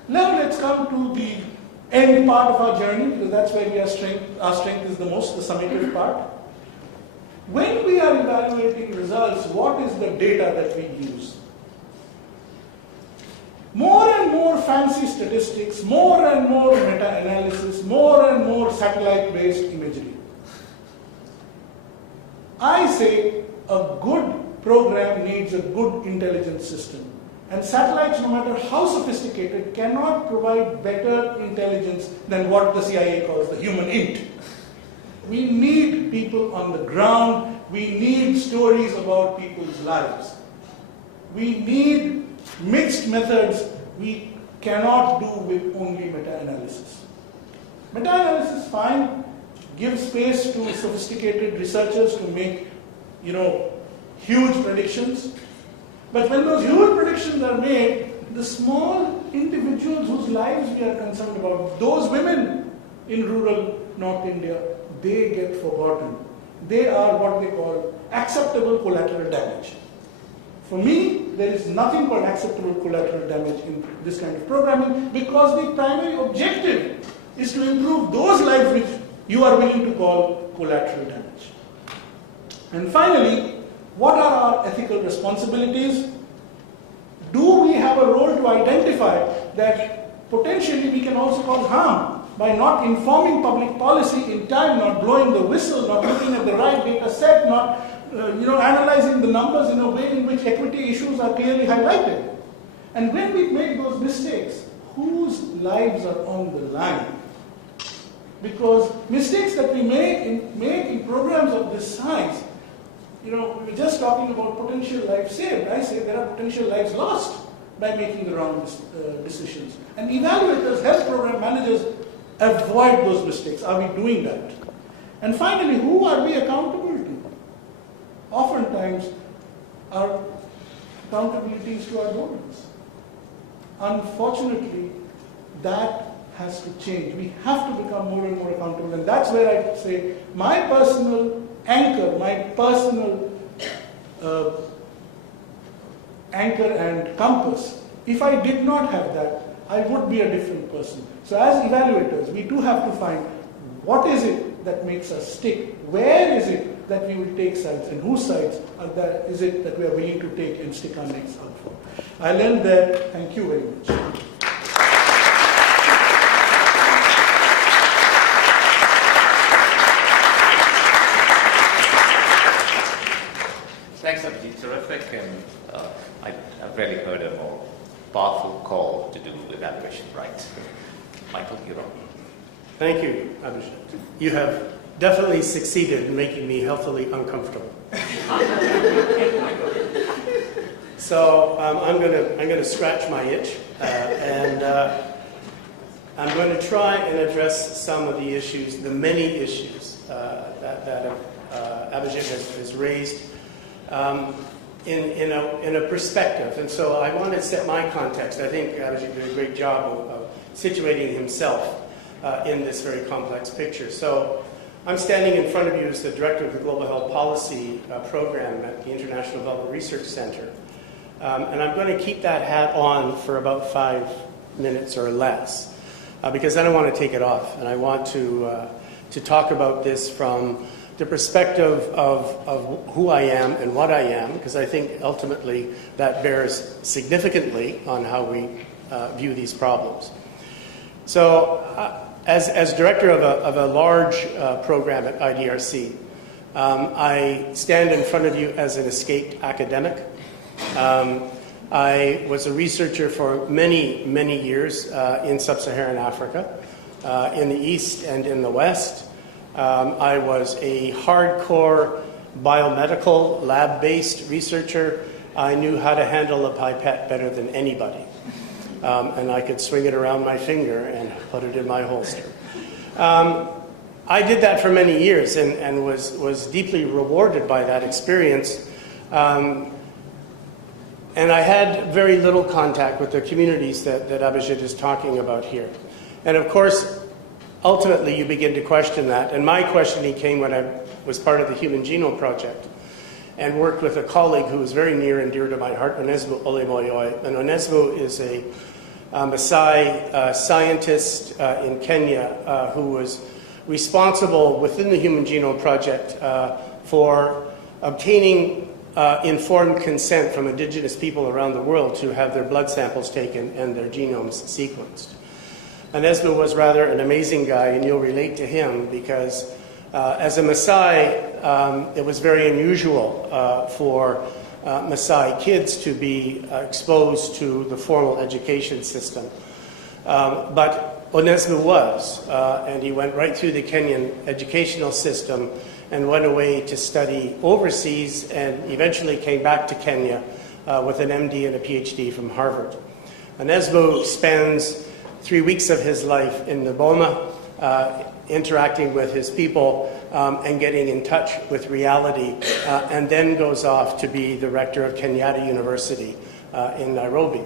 Now let's come to the end part of our journey, because that's where our strength is the most, the summative part. When we are evaluating results, what is the data that we use? More and more fancy statistics, more and more meta-analysis, more and more satellite-based imagery. I say a good program needs a good intelligence system. And satellites, no matter how sophisticated, cannot provide better intelligence than what the CIA calls the human int. We need people on the ground. We need stories about people's lives. We need mixed methods we cannot do with only meta-analysis. Meta-analysis, fine, gives space to sophisticated researchers to make, huge predictions. But when those huge predictions are made, the small individuals whose lives we are concerned about, those women in rural North India, they get forgotten. They are what they call acceptable collateral damage. For me, there is nothing called acceptable collateral damage in this kind of programming, because the primary objective is to improve those lives which you are willing to call collateral damage. And finally, what are our ethical responsibilities? Do we have a role to identify that potentially we can also cause harm by not informing public policy in time, not blowing the whistle, not looking at the right data set, not analyzing the numbers in a way in which equity issues are clearly highlighted? And when we make those mistakes, whose lives are on the line? Because mistakes that we make in programs of this size, we were just talking about potential lives saved. I say there are potential lives lost by making the wrong decisions. And evaluators, health program managers, avoid those mistakes. Are we doing that? And finally, who are we accountable to? Oftentimes, our accountability is to our donors. Unfortunately, that has to change. We have to become more and more accountable. And that's where I say my personal anchor, my personal anchor and compass. If I did not have that, I would be a different person. So as evaluators, we do have to find what is it that makes us stick? Where is it that we will take sides, and whose sides is it that we are willing to take and stick our necks out for? I'll end there. Thank you very much. Thanks, Abhijit. Terrific. And I've rarely heard a more powerful call to do evaluation right. Michael, you're on. Thank you, Abhijit. You have definitely succeeded in making me healthily uncomfortable. So I'm going to scratch my itch, and I'm going to try and address some of the issues, the many issues that Abhijit has raised in a perspective. And so I want to set my context. I think Abhijit did a great job of situating himself in this very complex picture. So I'm standing in front of you as the director of the Global Health Policy Program at the International Development Research Center. And I'm going to keep that hat on for about 5 minutes or less, because then I want to take it off. And I want to talk about this from the perspective of who I am and what I am, because I think ultimately that bears significantly on how we view these problems. So as director of a large program at IDRC, I stand in front of you as an escaped academic. I was a researcher for many, many years in sub-Saharan Africa, in the East and in the West. I was a hardcore biomedical, lab-based researcher. I knew how to handle a pipette better than anybody. And I could swing it around my finger and put it in my holster. I did that for many years and was deeply rewarded by that experience. And I had very little contact with the communities that Abhijit is talking about here. And of course, ultimately you begin to question that. And my questioning came when I was part of the Human Genome Project and worked with a colleague who was very near and dear to my heart, Onesmo Olemoyoy. And Onesmo is a Maasai scientist in Kenya who was responsible within the Human Genome Project for obtaining informed consent from indigenous people around the world to have their blood samples taken and their genomes sequenced. Onesmo was rather an amazing guy, and you'll relate to him because as a Maasai, it was very unusual for Maasai kids to be exposed to the formal education system. But Onesmo was, and he went right through the Kenyan educational system and went away to study overseas and eventually came back to Kenya with an MD and a PhD from Harvard. Onesmo spends 3 weeks of his life in Naboma, interacting with his people and getting in touch with reality, and then goes off to be the rector of Kenyatta University in Nairobi.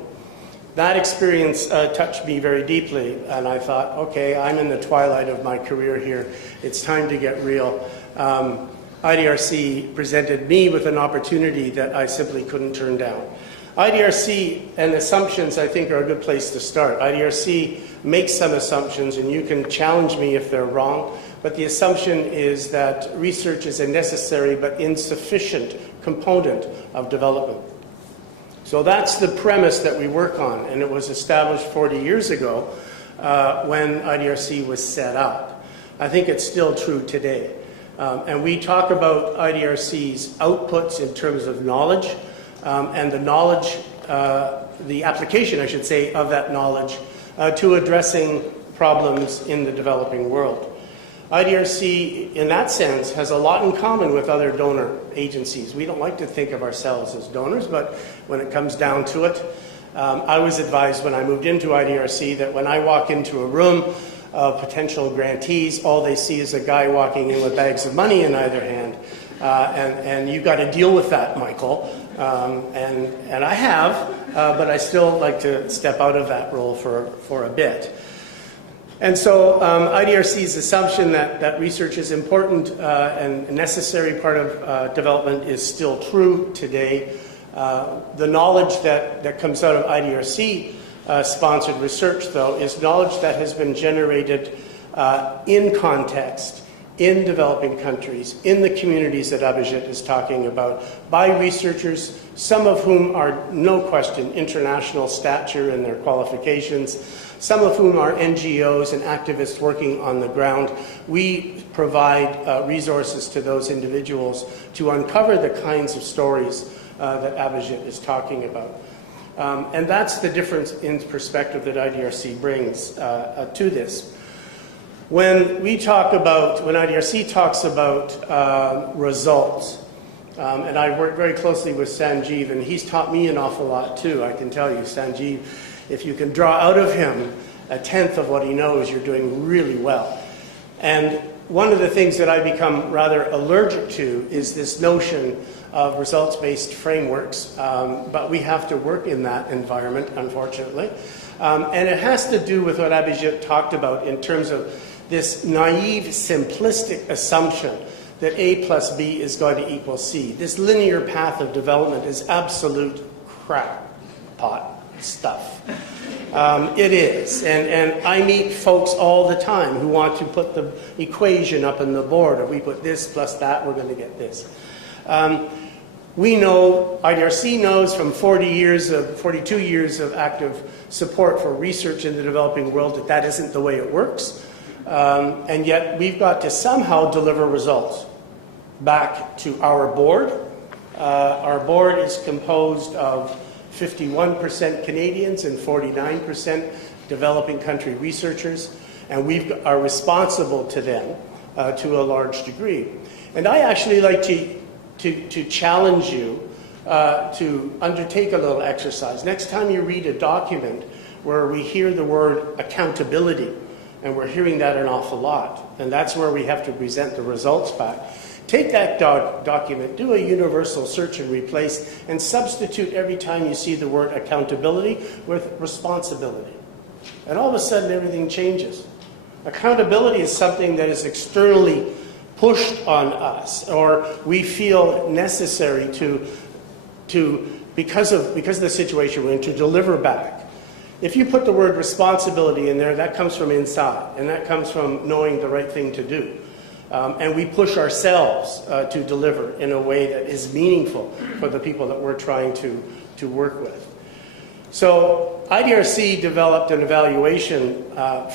That experience touched me very deeply, and I thought, okay, I'm in the twilight of my career here. It's time to get real. IDRC presented me with an opportunity that I simply couldn't turn down. IDRC and assumptions, I think, are a good place to start. IDRC makes some assumptions, and you can challenge me if they're wrong, but the assumption is that research is a necessary but insufficient component of development. So that's the premise that we work on, and it was established 40 years ago when IDRC was set up. I think it's still true today. And we talk about IDRC's outputs in terms of knowledge, and the knowledge, the application, I should say, of that knowledge to addressing problems in the developing world. IDRC, in that sense, has a lot in common with other donor agencies. We don't like to think of ourselves as donors, but when it comes down to it, I was advised when I moved into IDRC that when I walk into a room of potential grantees, all they see is a guy walking in with bags of money in either hand. And you've got to deal with that, Michael. And I have, but I still like to step out of that role for a bit. And so IDRC's assumption that research is important and a necessary part of development is still true today. The knowledge that comes out of IDRC sponsored research, though, is knowledge that has been generated in context, in developing countries, in the communities that Abhijit is talking about, by researchers, some of whom are, no question, international stature in their qualifications, some of whom are NGOs and activists working on the ground. We provide resources to those individuals to uncover the kinds of stories that Abhijit is talking about. And that's the difference in perspective that IDRC brings to this. When IDRC talks about results, and I work very closely with Sanjeev, and he's taught me an awful lot too, I can tell you, Sanjeev. If you can draw out of him a tenth of what he knows, you're doing really well. And one of the things that I become rather allergic to is this notion of results-based frameworks, but we have to work in that environment, unfortunately. And it has to do with what Abhijit talked about in terms of this naive, simplistic assumption that A plus B is going to equal C. This linear path of development is absolute crackpot stuff. It is. And I meet folks all the time who want to put the equation up on the board, or we put this plus that, we're going to get this. We know, IDRC knows from 42 years of active support for research in the developing world that that isn't the way it works. And yet we've got to somehow deliver results back to our board. Our board is composed of 51% Canadians and 49% developing country researchers, and we are responsible to them to a large degree. And I actually like to challenge you to undertake a little exercise. Next time you read a document where we hear the word accountability, and we're hearing that an awful lot, and that's where we have to present the results back. Take that document, do a universal search and replace, and substitute every time you see the word accountability with responsibility. And all of a sudden everything changes. Accountability is something that is externally pushed on us, or we feel necessary because of the situation we're in, to deliver back. If you put the word responsibility in there, that comes from inside, and that comes from knowing the right thing to do. And we push ourselves to deliver in a way that is meaningful for the people that we're trying to work with. So IDRC developed an evaluation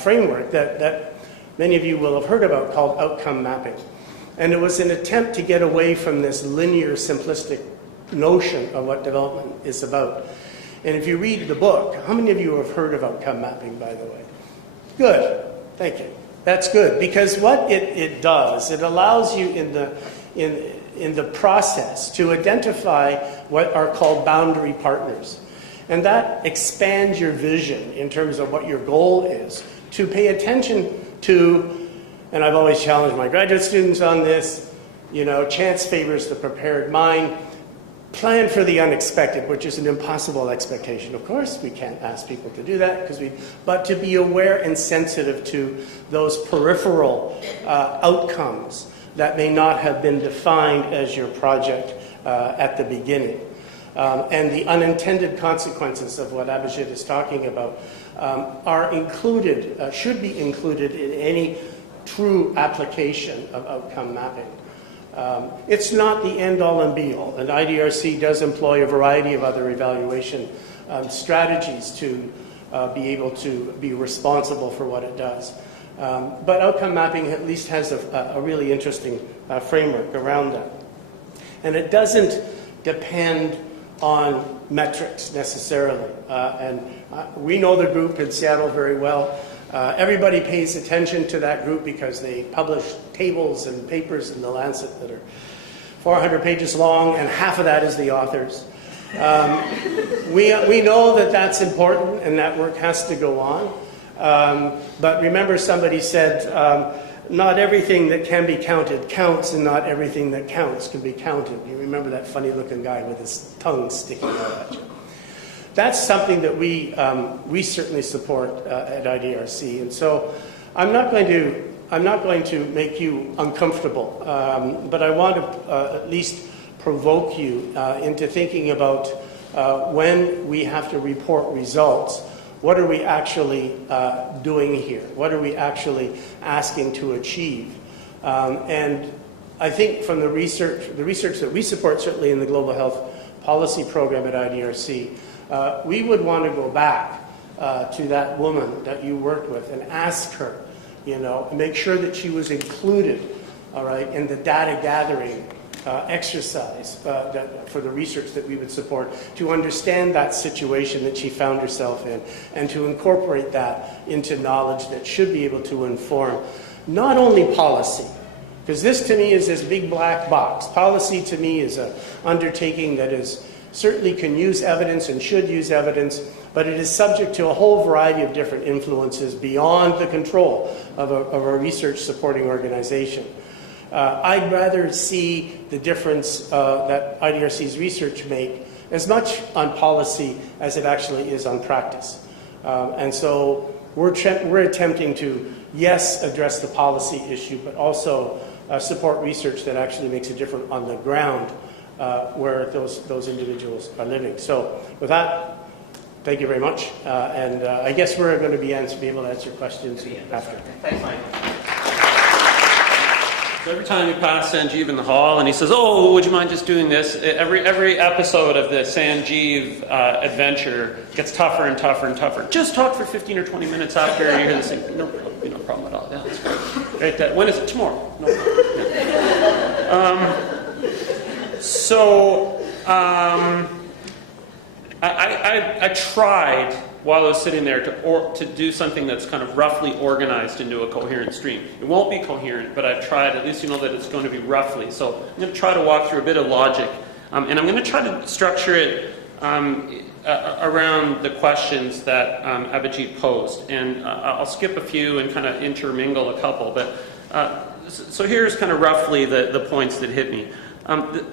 framework that many of you will have heard about called outcome mapping. And it was an attempt to get away from this linear, simplistic notion of what development is about. And if you read the book, how many of you have heard of outcome mapping, by the way? Good. Thank you. That's good, because what it does, it allows you in the process to identify what are called boundary partners. And that expands your vision in terms of what your goal is, to pay attention to, and I've always challenged my graduate students on this, chance favors the prepared mind. Plan for the unexpected, which is an impossible expectation. Of course, we can't ask people to do that, but to be aware and sensitive to those peripheral outcomes that may not have been defined as your project at the beginning. And the unintended consequences of what Abhijit is talking about are included, should be included in any true application of outcome mapping. It's not the end-all and be-all, and IDRC does employ a variety of other evaluation strategies to be able to be responsible for what it does. But outcome mapping at least has a really interesting framework around that. And it doesn't depend on metrics necessarily. And we know the group in Seattle very well. Everybody pays attention to that group because they publish tables and papers in the Lancet that are 400 pages long, and half of that is the authors. We know that that's important and that work has to go on. But remember, somebody said, not everything that can be counted counts, and not everything that counts can be counted. You remember that funny-looking guy with his tongue sticking out at you. That's something that we certainly support at IDRC. And so I'm not going to make you uncomfortable, but I want to at least provoke you into thinking about when we have to report results, what are we actually doing here? What are we actually asking to achieve? And I think from the research that we support, certainly in the Global Health Policy Program at IDRC, we would want to go back to that woman that you worked with and ask her, and make sure that she was included, all right, in the data gathering exercise for the research that we would support, to understand that situation that she found herself in, and to incorporate that into knowledge that should be able to inform not only policy, because this to me is this big black box. Policy to me is an undertaking that certainly can use evidence and should use evidence, but it is subject to a whole variety of different influences beyond the control of a research supporting organization. I'd rather see the difference that IDRC's research make as much on policy as it actually is on practice. And so we're attempting to, yes, address the policy issue, but also support research that actually makes a difference on the ground where those individuals are living. So with that, thank you very much. And I guess we're going to be able to answer questions after. Thanks, Mike. So every time you pass Sanjeev in the hall and he says, "Oh, would you mind just doing this?" Every episode of the Sanjeev adventure gets tougher and tougher and tougher. Just talk for 15 or 20 minutes after you hear this thing. No problem at all. Yeah, that's great. Right, when is it? Tomorrow. No problem. Yeah. I tried while I was sitting there to do something that's kind of roughly organized into a coherent stream. It won't be coherent, but I've tried. At least you know that it's going to be roughly. So I'm going to try to walk through a bit of logic, and I'm going to try to structure it around the questions that Abhijit posed. And I'll skip a few and kind of intermingle a couple. But so here's kind of roughly the points that hit me.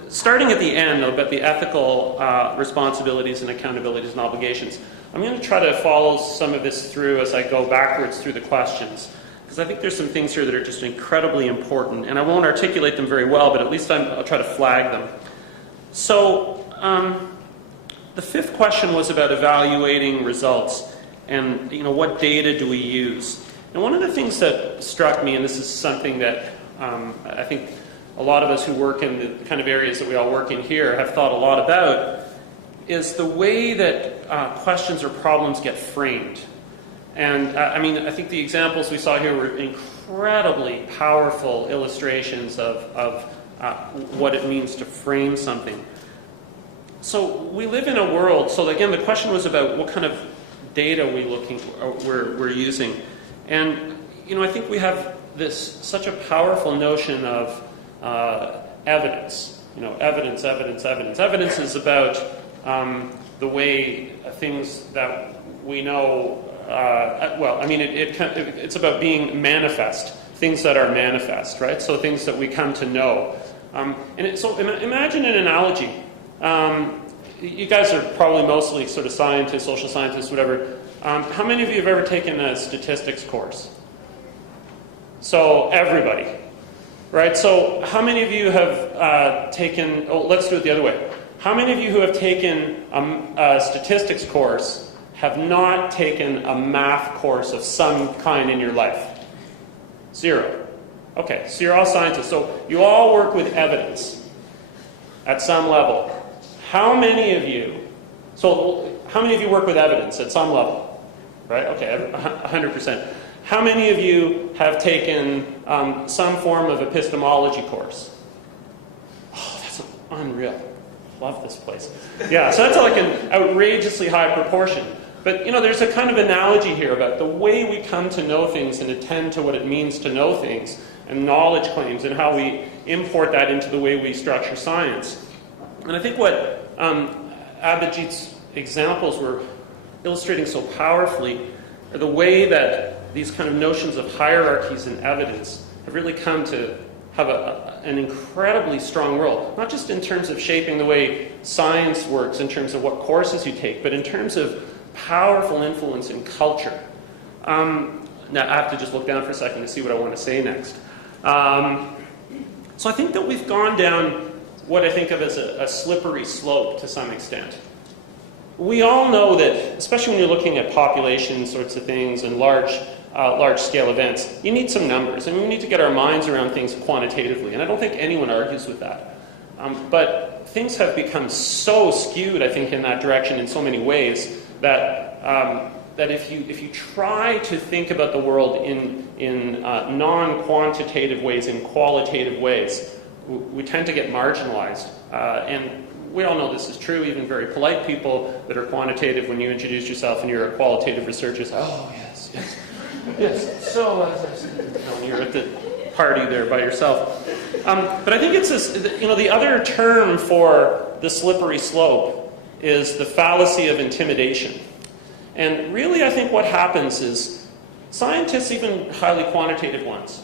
Starting at the end, though, about the ethical responsibilities and accountabilities and obligations, I'm going to try to follow some of this through as I go backwards through the questions, because I think there's some things here that are just incredibly important, and I won't articulate them very well, but at least I'll try to flag them. So the fifth question was about evaluating results and what data do we use. And one of the things that struck me, and this is something that I think a lot of us who work in the kind of areas that we all work in here have thought a lot about, is the way that questions or problems get framed. And I think the examples we saw here were incredibly powerful illustrations of what it means to frame something. So we live in a world, so again, the question was about what kind of data we're using. And I think we have such a powerful notion of evidence. Evidence. Evidence is about the way things that we know. It's about being manifest. Things that are manifest, right? So things that we come to know. So imagine an analogy. You guys are probably mostly sort of scientists, social scientists, whatever. How many of you have ever taken a statistics course? So everybody. Right, so how many of you have taken, let's do it the other way. How many of you who have taken a statistics course have not taken a math course of some kind in your life? Zero. Okay, so you're all scientists. So you all work with evidence at some level. How many of you work with evidence at some level? Right, okay, 100%. How many of you have taken some form of epistemology course? Oh, that's unreal. Love this place. Yeah, so that's like an outrageously high proportion. But, there's a kind of analogy here about the way we come to know things and attend to what it means to know things and knowledge claims and how we import that into the way we structure science. And I think what Abhijit's examples were illustrating so powerfully are the way that these kind of notions of hierarchies and evidence have really come to have an incredibly strong role, not just in terms of shaping the way science works, in terms of what courses you take, but in terms of powerful influence in culture. Now, I have to just look down for a second to see what I want to say next. So I think that we've gone down what I think of as a slippery slope to some extent. We all know that, especially when you're looking at population sorts of things and large-scale events, you need some numbers. And we need to get our minds around things quantitatively. And I don't think anyone argues with that. But things have become so skewed, I think, in that direction in so many ways that that if you try to think about the world in non-quantitative ways, in qualitative ways, we tend to get marginalized. And we all know this is true. Even very polite people that are quantitative, when you introduce yourself and you're a qualitative researcher, say, oh, yes, yes, yes. So, when you're at the party there by yourself. But I think it's this, the other term for the slippery slope is the fallacy of intimidation. And really, I think what happens is scientists, even highly quantitative ones,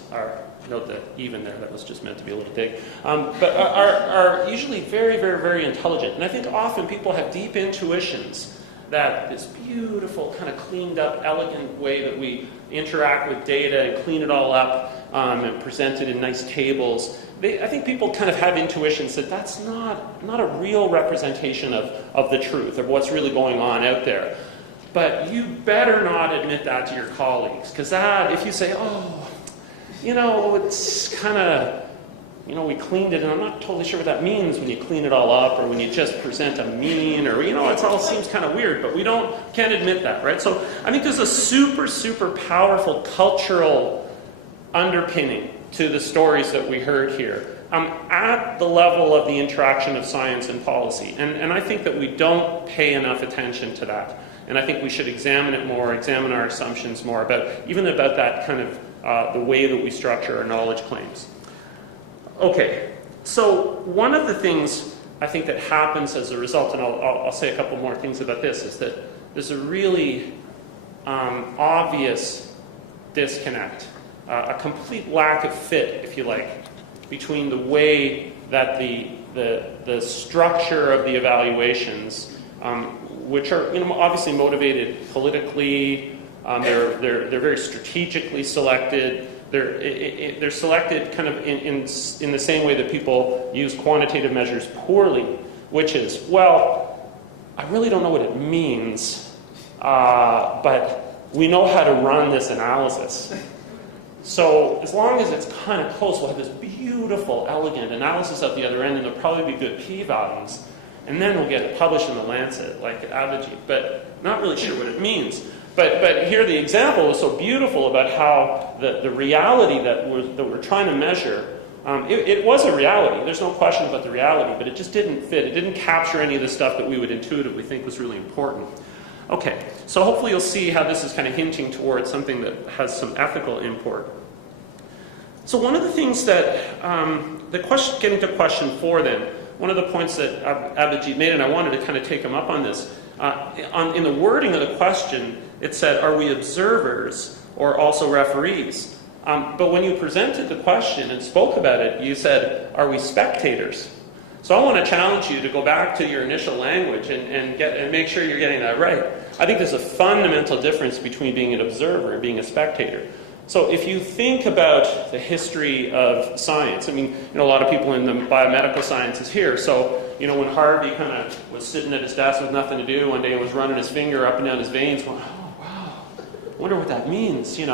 note that even there, that was just meant to be a little dig, but are usually very, very, very intelligent. And I think often people have deep intuitions that this beautiful, kind of cleaned up, elegant way that we interact with data and clean it all up and present it in nice tables, I think people kind of have intuitions that that's not a real representation of the truth, of what's really going on out there. But you better not admit that to your colleagues, because if you say, oh, it's kind of, we cleaned it, and I'm not totally sure what that means when you clean it all up, or when you just present a mean, or, it all seems kind of weird, but we can't admit that, right? So I think there's a super, super powerful cultural underpinning to the stories that we heard here at the level of the interaction of science and policy. And I think that we don't pay enough attention to that. And I think we should examine it more, examine our assumptions more about that kind of the way that we structure our knowledge claims. Okay, so one of the things I think that happens as a result, and I'll say a couple more things about this, is that there's a really obvious disconnect, a complete lack of fit, if you like, between the way that the structure of the evaluations, which are obviously motivated politically, they're very strategically selected. They're selected kind of in the same way that people use quantitative measures poorly, which is, well, I really don't know what it means, but we know how to run this analysis. So as long as it's kind of close, we'll have this beautiful, elegant analysis at the other end, and there'll probably be good p-values. And then we'll get it published in the Lancet, like at Abhijit, but not really sure what it means. But here the example was so beautiful about how the reality that we're trying to measure, it was a reality. There's no question about the reality, but it just didn't fit. It didn't capture any of the stuff that we would intuitively think was really important. Okay, so hopefully you'll see how this is kind of hinting towards something that has some ethical import. So one of the things that, getting to question 4 then, one of the points that Abhijit made, and I wanted to kind of take him up on this, in the wording of the question, it said, are we observers or also referees? But when you presented the question and spoke about it, you said, are we spectators? So I want to challenge you to go back to your initial language and make sure you're getting that right. I think there's a fundamental difference between being an observer and being a spectator. So if you think about the history of science, I mean, a lot of people in the biomedical sciences here. So, when Harvey kind of was sitting at his desk with nothing to do one day and was running his finger up and down his veins, going, oh, wow, I wonder what that means, he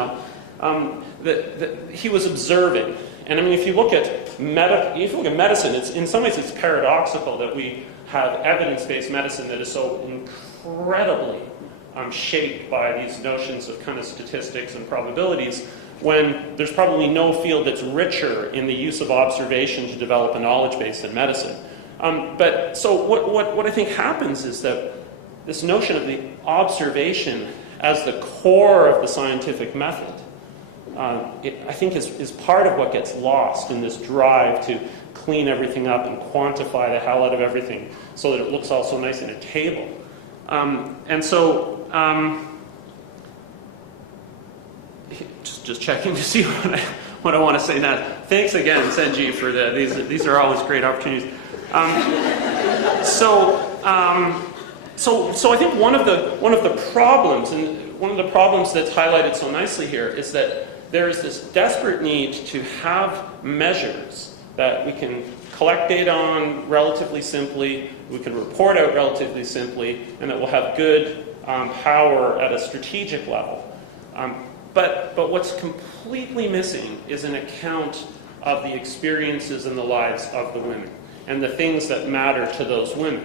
was observing. And I mean, if you look at medicine, in some ways it's paradoxical that we have evidence-based medicine that is so incredibly shaped by these notions of kind of statistics and probabilities, when there's probably no field that's richer in the use of observation to develop a knowledge base than medicine. But so what I think happens is that this notion of the observation as the core of the scientific method, I think is part of what gets lost in this drive to clean everything up and quantify the hell out of everything so that it looks all so nice in a table. Just checking to see what I want to say now. Thanks again, Senji, for these are always great opportunities. So I think one of the problems, and one of the problems that's highlighted so nicely here, is that there is this desperate need to have measures that we can collect data on relatively simply, we can report out relatively simply, and that will have good power at a strategic level. But what's completely missing is an account of the experiences and the lives of the women and the things that matter to those women.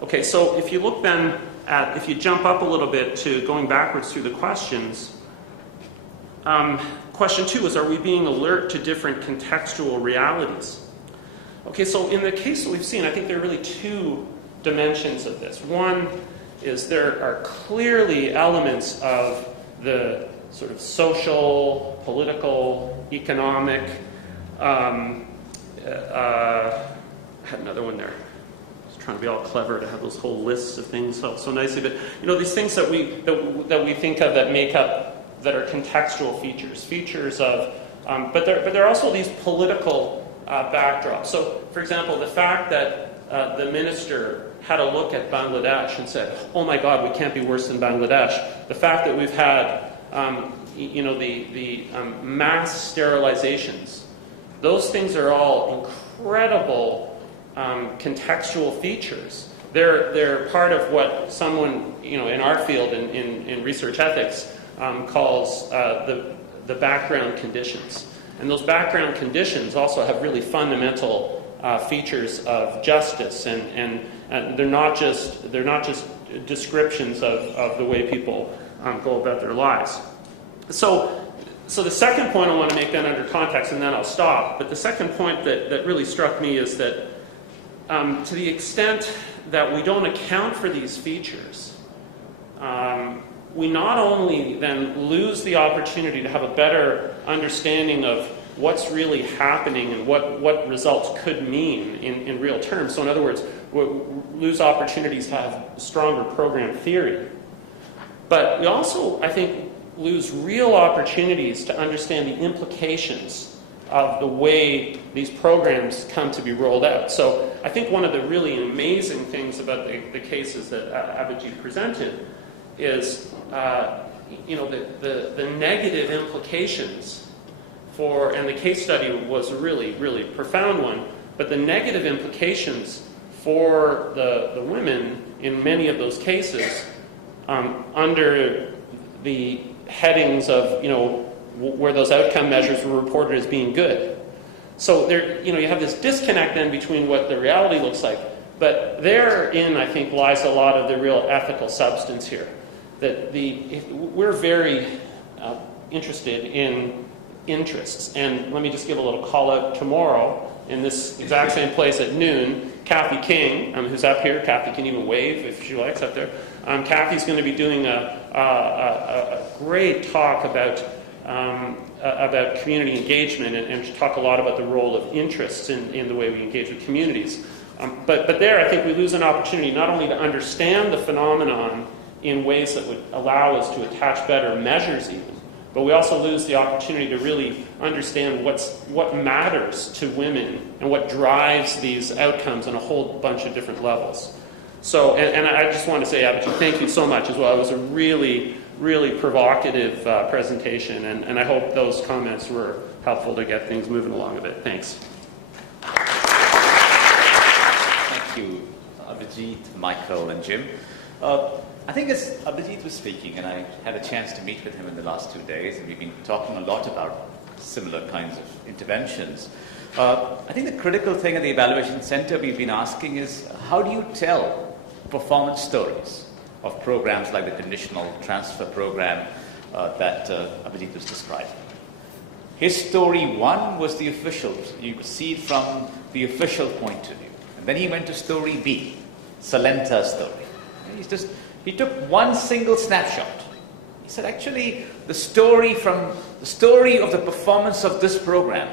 Okay, so if you look then at, if you jump up a little bit to going backwards through the questions, question 2 is, are we being alert to different contextual realities? Okay, so in the case that we've seen, I think there are really 2 dimensions of this. One is there are clearly elements of the sort of social, political, economic, I had another one there. I was trying to be all clever to have those whole lists of things so nicely, but you know, these things that we think of that make up, that are contextual features of, but there are also these political backdrops. So, for example, the fact that the minister had a look at Bangladesh and said, "Oh my God, we can't be worse than Bangladesh." The fact that we've had, the mass sterilizations. Those things are all incredible contextual features. They're part of what someone, in our field in research ethics calls the background conditions. And those background conditions also have really fundamental features of justice, and they're not just descriptions of the way people go about their lives. So the second point I want to make then under context, and then I'll stop, but the second point that really struck me is that to the extent that we don't account for these features, we not only then lose the opportunity to have a better understanding of what's really happening and what results could mean in real terms. So in other words, we lose opportunities to have stronger program theory. But we also, I think, lose real opportunities to understand the implications of the way these programs come to be rolled out. So I think one of the really amazing things about the cases that Abhijit presented is the negative implications for, and the case study was a really, really profound one, but the negative implications for the women in many of those cases under the headings of, where those outcome measures were reported as being good. So there, you have this disconnect then between what the reality looks like, but therein, I think, lies a lot of the real ethical substance here. That we're very interested in interests, and let me just give a little call out tomorrow in this exact same place at noon. Kathy King, who's up here, Kathy can even wave if she likes up there. Kathy's going to be doing a great talk about community engagement and to talk a lot about the role of interests in the way we engage with communities. But there, I think we lose an opportunity not only to understand the phenomenon in ways that would allow us to attach better measures even, but we also lose the opportunity to really understand what matters to women and what drives these outcomes on a whole bunch of different levels. So, and I just want to say, Abhijit, thank you so much as well. It was a really, really provocative presentation, and I hope those comments were helpful to get things moving along a bit. Thanks. Thank you, Abhijit, Michael, and Jim. I think as Abhijit was speaking, and I had a chance to meet with him in the last 2 days, and we've been talking a lot about similar kinds of interventions. I think the critical thing at the Evaluation Center we've been asking is, how do you tell performance stories of programs like the conditional transfer program that Abhijit was describing? His story 1 was the official. You could see it from the official point of view. And then he went to story B, Salenta's story. He took one single snapshot. He said, actually, the story of the performance of this program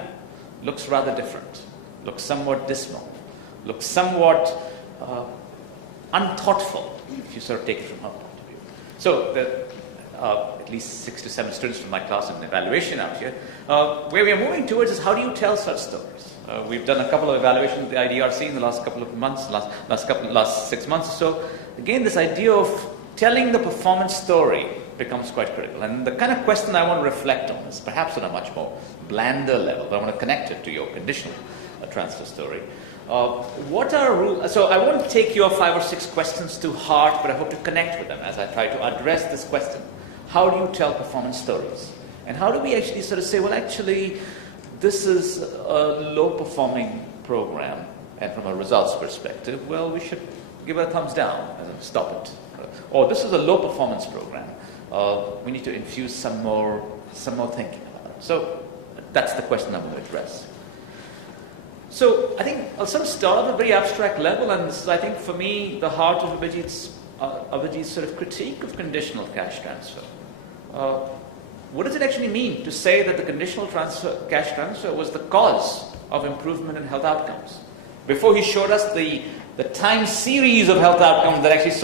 looks rather different, looks somewhat dismal, looks somewhat unthoughtful, if you sort of take it from her point of view. So at least 6 to 7 students from my class in evaluation out here. Where we are moving towards is how do you tell such stories? We've done a couple of evaluations of the IDRC in the last couple of months, last 6 months or so. Again, this idea of telling the performance story becomes quite critical. And the kind of question I want to reflect on is perhaps on a much more blander level, but I want to connect it to your conditional transfer story. What are rules? So I won't take your 5 or 6 questions to heart, but I hope to connect with them as I try to address this question. How do you tell performance stories? And how do we actually sort of say, well, actually, this is a low-performing program, and from a results perspective, well, we should give it a thumbs down and stop it. Or this is a low-performance program. We need to infuse some more thinking about it. So that's the question I'm going to address. So I think I'll sort of start at a very abstract level, and this is, I think, for me, the heart of Abhijit's sort of critique of conditional cash transfer. What does it actually mean to say that the conditional cash transfer was the cause of improvement in health outcomes? Before he showed us the time series of health outcomes that actually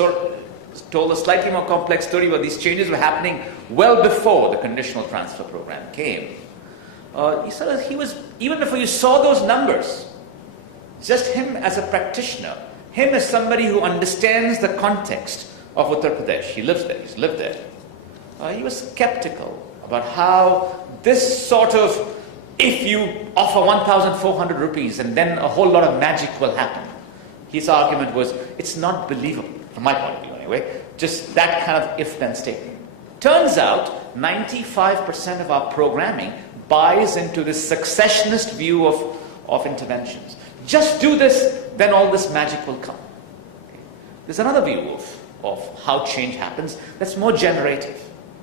told a slightly more complex story where these changes were happening well before the conditional transfer program came. He was, even before you saw those numbers, just him as a practitioner, him as somebody who understands the context of Uttar Pradesh, he lives there, he's lived there, he was skeptical about how this sort of, if you offer 1,400 rupees and then a whole lot of magic will happen. His argument was, it's not believable, from my point of view anyway, just that kind of if-then statement. Turns out, 95% of our programming buys into this successionist view of interventions. Just do this, then all this magic will come. Okay. There's another view of how change happens that's more generative,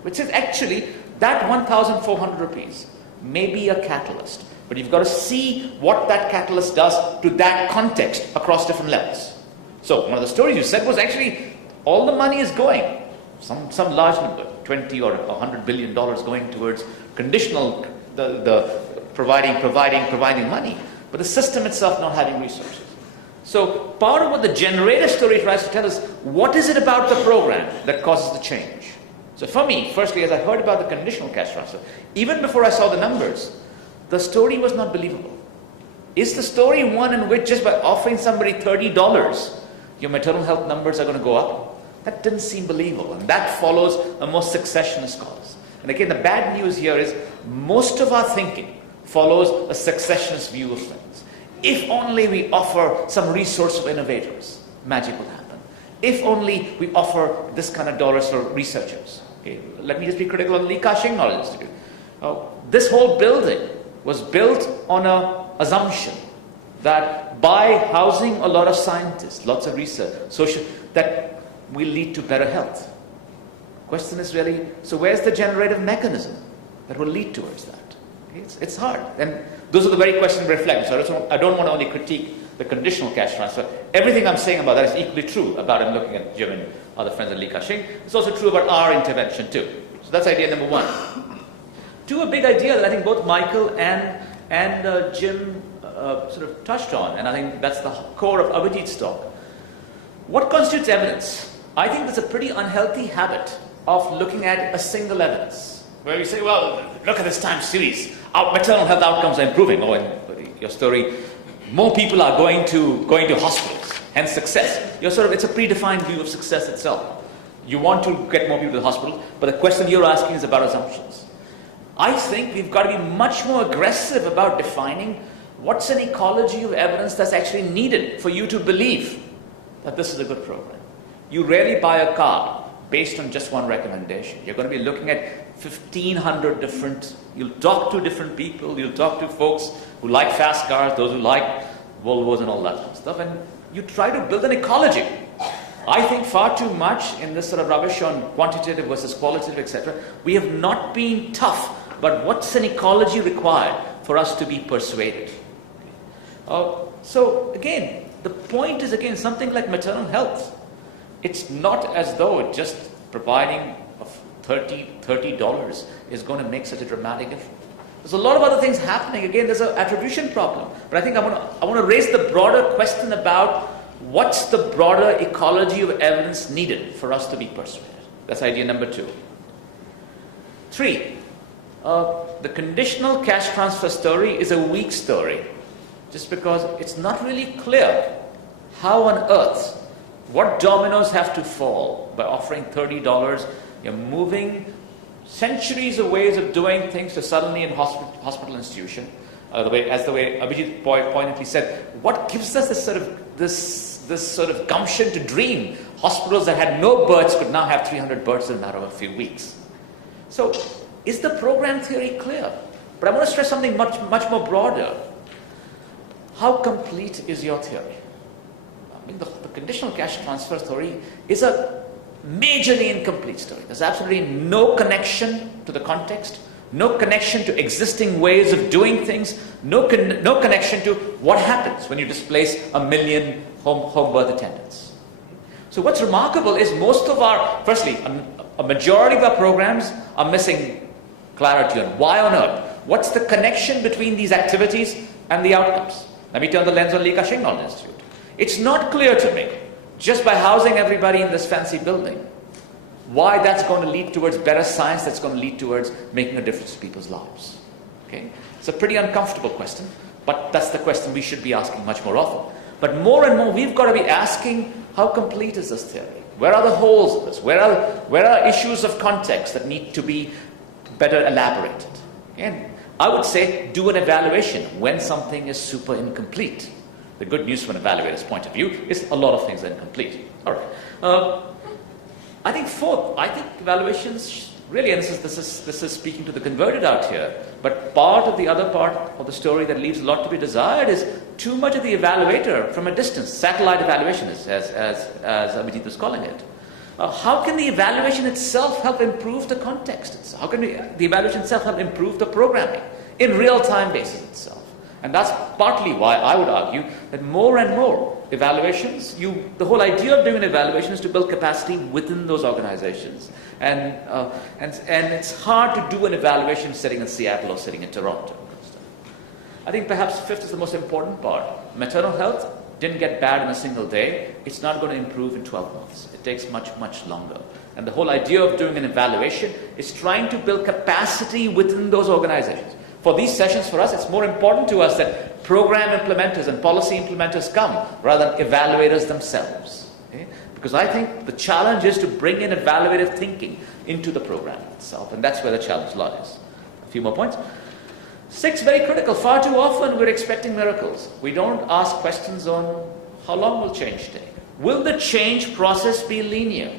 which is actually that 1,400 rupees may be a catalyst, but you've got to see what that catalyst does to that context across different levels. So one of the stories you said was actually all the money is going, some large number, 20 or 100 billion dollars going towards conditional, the providing money, but the system itself not having resources. So part of what the generative story tries to tell us, what is it about the program that causes the change? So for me, firstly, as I heard about the conditional cash transfer, even before I saw the numbers, the story was not believable. Is the story one in which just by offering somebody $30, your maternal health numbers are going to go up? That didn't seem believable, and that follows a more successionist cause. And again, the bad news here is most of our thinking follows a successionist view of things. If only we offer some resource of innovators, magic will happen. If only we offer this kind of dollars for researchers. Okay, let me just be critical of Li Ka-shing Knowledge Institute. This whole building was built on an assumption that by housing a lot of scientists, lots of research, that will lead to better health. Question is really, so where's the generative mechanism that will lead towards that? Okay, it's hard. And those are the very questions we reflect. So I don't want to only critique the conditional cash transfer. Everything I'm saying about that is equally true about him looking at Jim and other friends at Li Ka-shing. It's also true about our intervention too. So that's idea number one. Two, a big idea that I think both Michael and Jim sort of touched on, and I think that's the core of Abhijit's talk. What constitutes evidence? I think there's a pretty unhealthy habit of looking at a single evidence, where we say, well, look at this time series. Our maternal health outcomes are improving. Oh, in your story, more people are going to hospitals, hence success. It's a predefined view of success itself. You want to get more people to the hospital, but the question you're asking is about assumptions. I think we've got to be much more aggressive about defining what's an ecology of evidence that's actually needed for you to believe that this is a good program. You rarely buy a car based on just one recommendation. You're going to be looking at 1,500 different, you'll talk to different people, you'll talk to folks who like fast cars, those who like Volvos and all that kind of stuff, and you try to build an ecology. I think far too much in this sort of rubbish on quantitative versus qualitative, etc. We have not been tough, but what's an ecology required for us to be persuaded? So again, the point is again something like maternal health. It's not as though it just providing of $30 is going to make such a dramatic difference. There's a lot of other things happening. Again, there's an attribution problem. But I think I want to raise the broader question about what's the broader ecology of evidence needed for us to be persuaded. That's idea number two. 3, the conditional cash transfer story is a weak story, just because it's not really clear how on earth, what dominoes have to fall by offering $30. You're moving centuries of ways of doing things to suddenly in hospital institution. The way Abhijit pointedly said, what gives us this sort of gumption to dream? Hospitals that had no births could now have 300 births in a matter of a few weeks. So, is the program theory clear? But I want to stress something much more broader. How complete is your theory? I mean, the conditional cash transfer theory is a majorly incomplete story. There's absolutely no connection to the context, no connection to existing ways of doing things, no connection to what happens when you displace 1 million home birth attendants. So what's remarkable is firstly, a majority of our programs are missing clarity on why on earth. What's the connection between these activities and the outcomes? Let me turn the lens on Li Ka-shing Knowledge Institute. It's not clear to me, just by housing everybody in this fancy building, why that's going to lead towards better science, that's going to lead towards making a difference to people's lives. Okay? It's a pretty uncomfortable question, but that's the question we should be asking much more often. But more and more, we've got to be asking, how complete is this theory? Where are the holes in this? Where are issues of context that need to be better elaborated? And I would say, do an evaluation when something is super incomplete. The good news from an evaluator's point of view is a lot of things are incomplete. All right. I think fourth, evaluations really, and this is speaking to the converted out here, but the other part of the story that leaves a lot to be desired is too much of the evaluator from a distance, satellite evaluation, as Abhijit was calling it. How can the evaluation itself help improve the context? How can the evaluation itself help improve the programming in real-time basis itself? And that's partly why I would argue that more and more evaluations, the whole idea of doing an evaluation is to build capacity within those organizations. And it's hard to do an evaluation sitting in Seattle or sitting in Toronto. I think perhaps fifth is the most important part. Maternal health didn't get bad in a single day. It's not going to improve in 12 months. It takes much, much longer. And the whole idea of doing an evaluation is trying to build capacity within those organizations. For these sessions for us, it's more important to us that program implementers and policy implementers come rather than evaluators themselves. Okay? Because I think the challenge is to bring in evaluative thinking into the program itself, and that's where the challenge lies. A few more points. 6, very critical. Far too often we're expecting miracles. We don't ask questions on how long will change take. Will the change process be linear?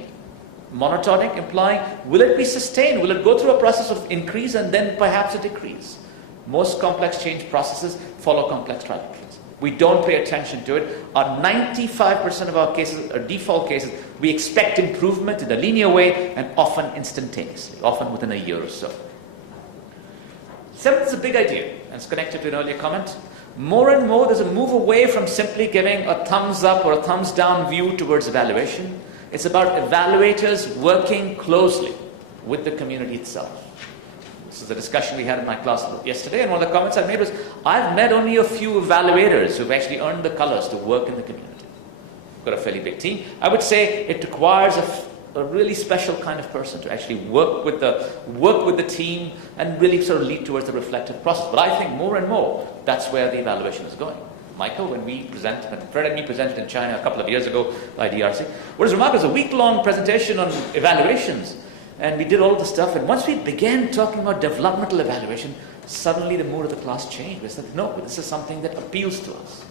Monotonic, implying, will it be sustained? Will it go through a process of increase and then perhaps a decrease? Most complex change processes follow complex trajectories. We don't pay attention to it. On 95% of our cases, or default cases, we expect improvement in a linear way and often instantaneously, often within a year or so. 7th is a big idea, and it's connected to an earlier comment. More and more, there's a move away from simply giving a thumbs up or a thumbs down view towards evaluation. It's about evaluators working closely with the community itself. This is a discussion we had in my class yesterday, and one of the comments I made was, I've met only a few evaluators who've actually earned the colors to work in the community. We've got a fairly big team. I would say it requires a really special kind of person to actually work with the team and really sort of lead towards the reflective process. But I think more and more, that's where the evaluation is going. Michael, when Fred and me presented in China a couple of years ago by DRC, what is remarkable is a week-long presentation on evaluations. And we did all of the stuff, and once we began talking about developmental evaluation, suddenly the mood of the class changed. We said, no, this is something that appeals to us.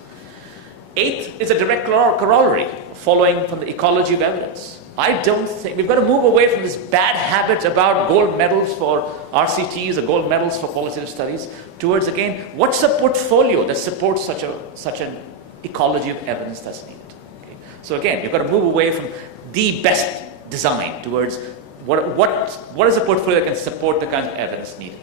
8th is a direct corollary, following from the ecology of evidence. I don't think, we've got to move away from this bad habit about gold medals for RCTs or gold medals for qualitative studies, towards, again, what's a portfolio that supports such an ecology of evidence that's needed. Okay? So again, you've got to move away from the best design towards what is a portfolio that can support the kinds of evidence needed?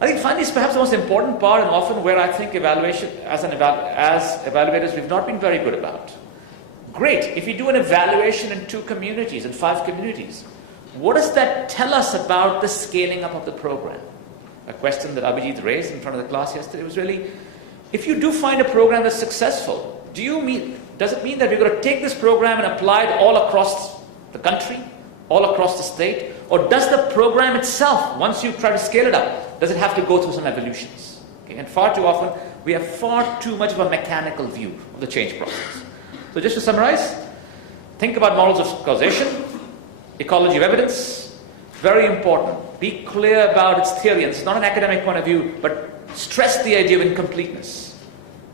I think finally is perhaps the most important part, and often where I think evaluation, as evaluators, we've not been very good about. Great, if you do an evaluation in 2 communities, in 5 communities, what does that tell us about the scaling up of the program? A question that Abhijit raised in front of the class yesterday was really, if you do find a program that's successful, does it mean that we're going to take this program and apply it all across the country? all across the state? Or does the program itself, once you try to scale it up, does it have to go through some evolutions? Okay? And far too often, we have far too much of a mechanical view of the change process. So just to summarize, think about models of causation, ecology of evidence, very important. Be clear about its theory, and it's not an academic point of view, but stress the idea of incompleteness.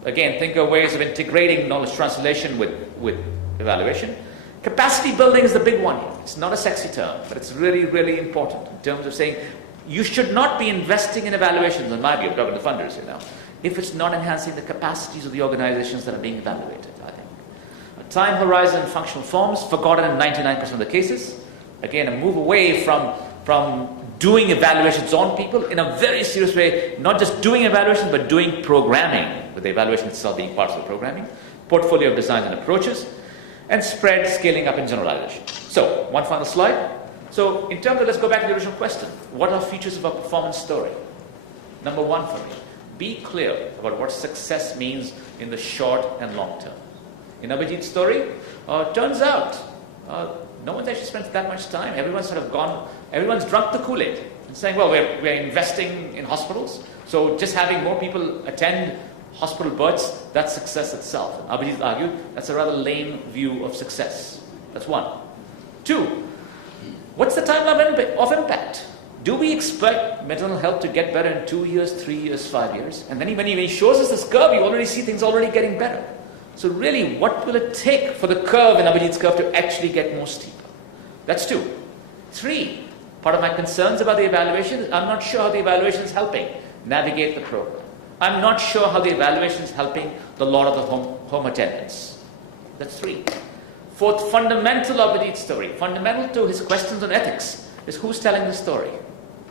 Again, think of ways of integrating knowledge translation with evaluation. Capacity building is the big one here. It's not a sexy term, but it's really, really important in terms of saying you should not be investing in evaluations, in my view, I'm talking to funders here now, if it's not enhancing the capacities of the organizations that are being evaluated, I think. A time horizon and functional forms, forgotten in 99% of the cases. Again, a move away from doing evaluations on people in a very serious way, not just doing evaluations, but doing programming, with the evaluation itself being part of the programming, portfolio of designs and approaches, and spread scaling up in generalization. So, one final slide. So, in terms of, let's go back to the original question. What are features of a performance story? Number one for me, be clear about what success means in the short and long term. In Abhijit's story, turns out no one's actually spent that much time. Everyone's drunk the Kool-Aid and saying, well, we're investing in hospitals, so just having more people attend hospital births, that's success itself. Abhijit argued that's a rather lame view of success. That's one. Two, what's the timeline of impact? Do we expect mental health to get better in 2 years, 3 years, 5 years? And then when he shows us this curve, you already see things already getting better. So really, what will it take for the curve in Abhijit's curve to actually get more steeper? That's two. Three, part of my concerns about the evaluation is I'm not sure how the evaluation is helping navigate the program. I'm not sure how the evaluation is helping the lot of the home attendants. That's three. Fourth, fundamental of Abhijit's story, fundamental to his questions on ethics, is who's telling the story.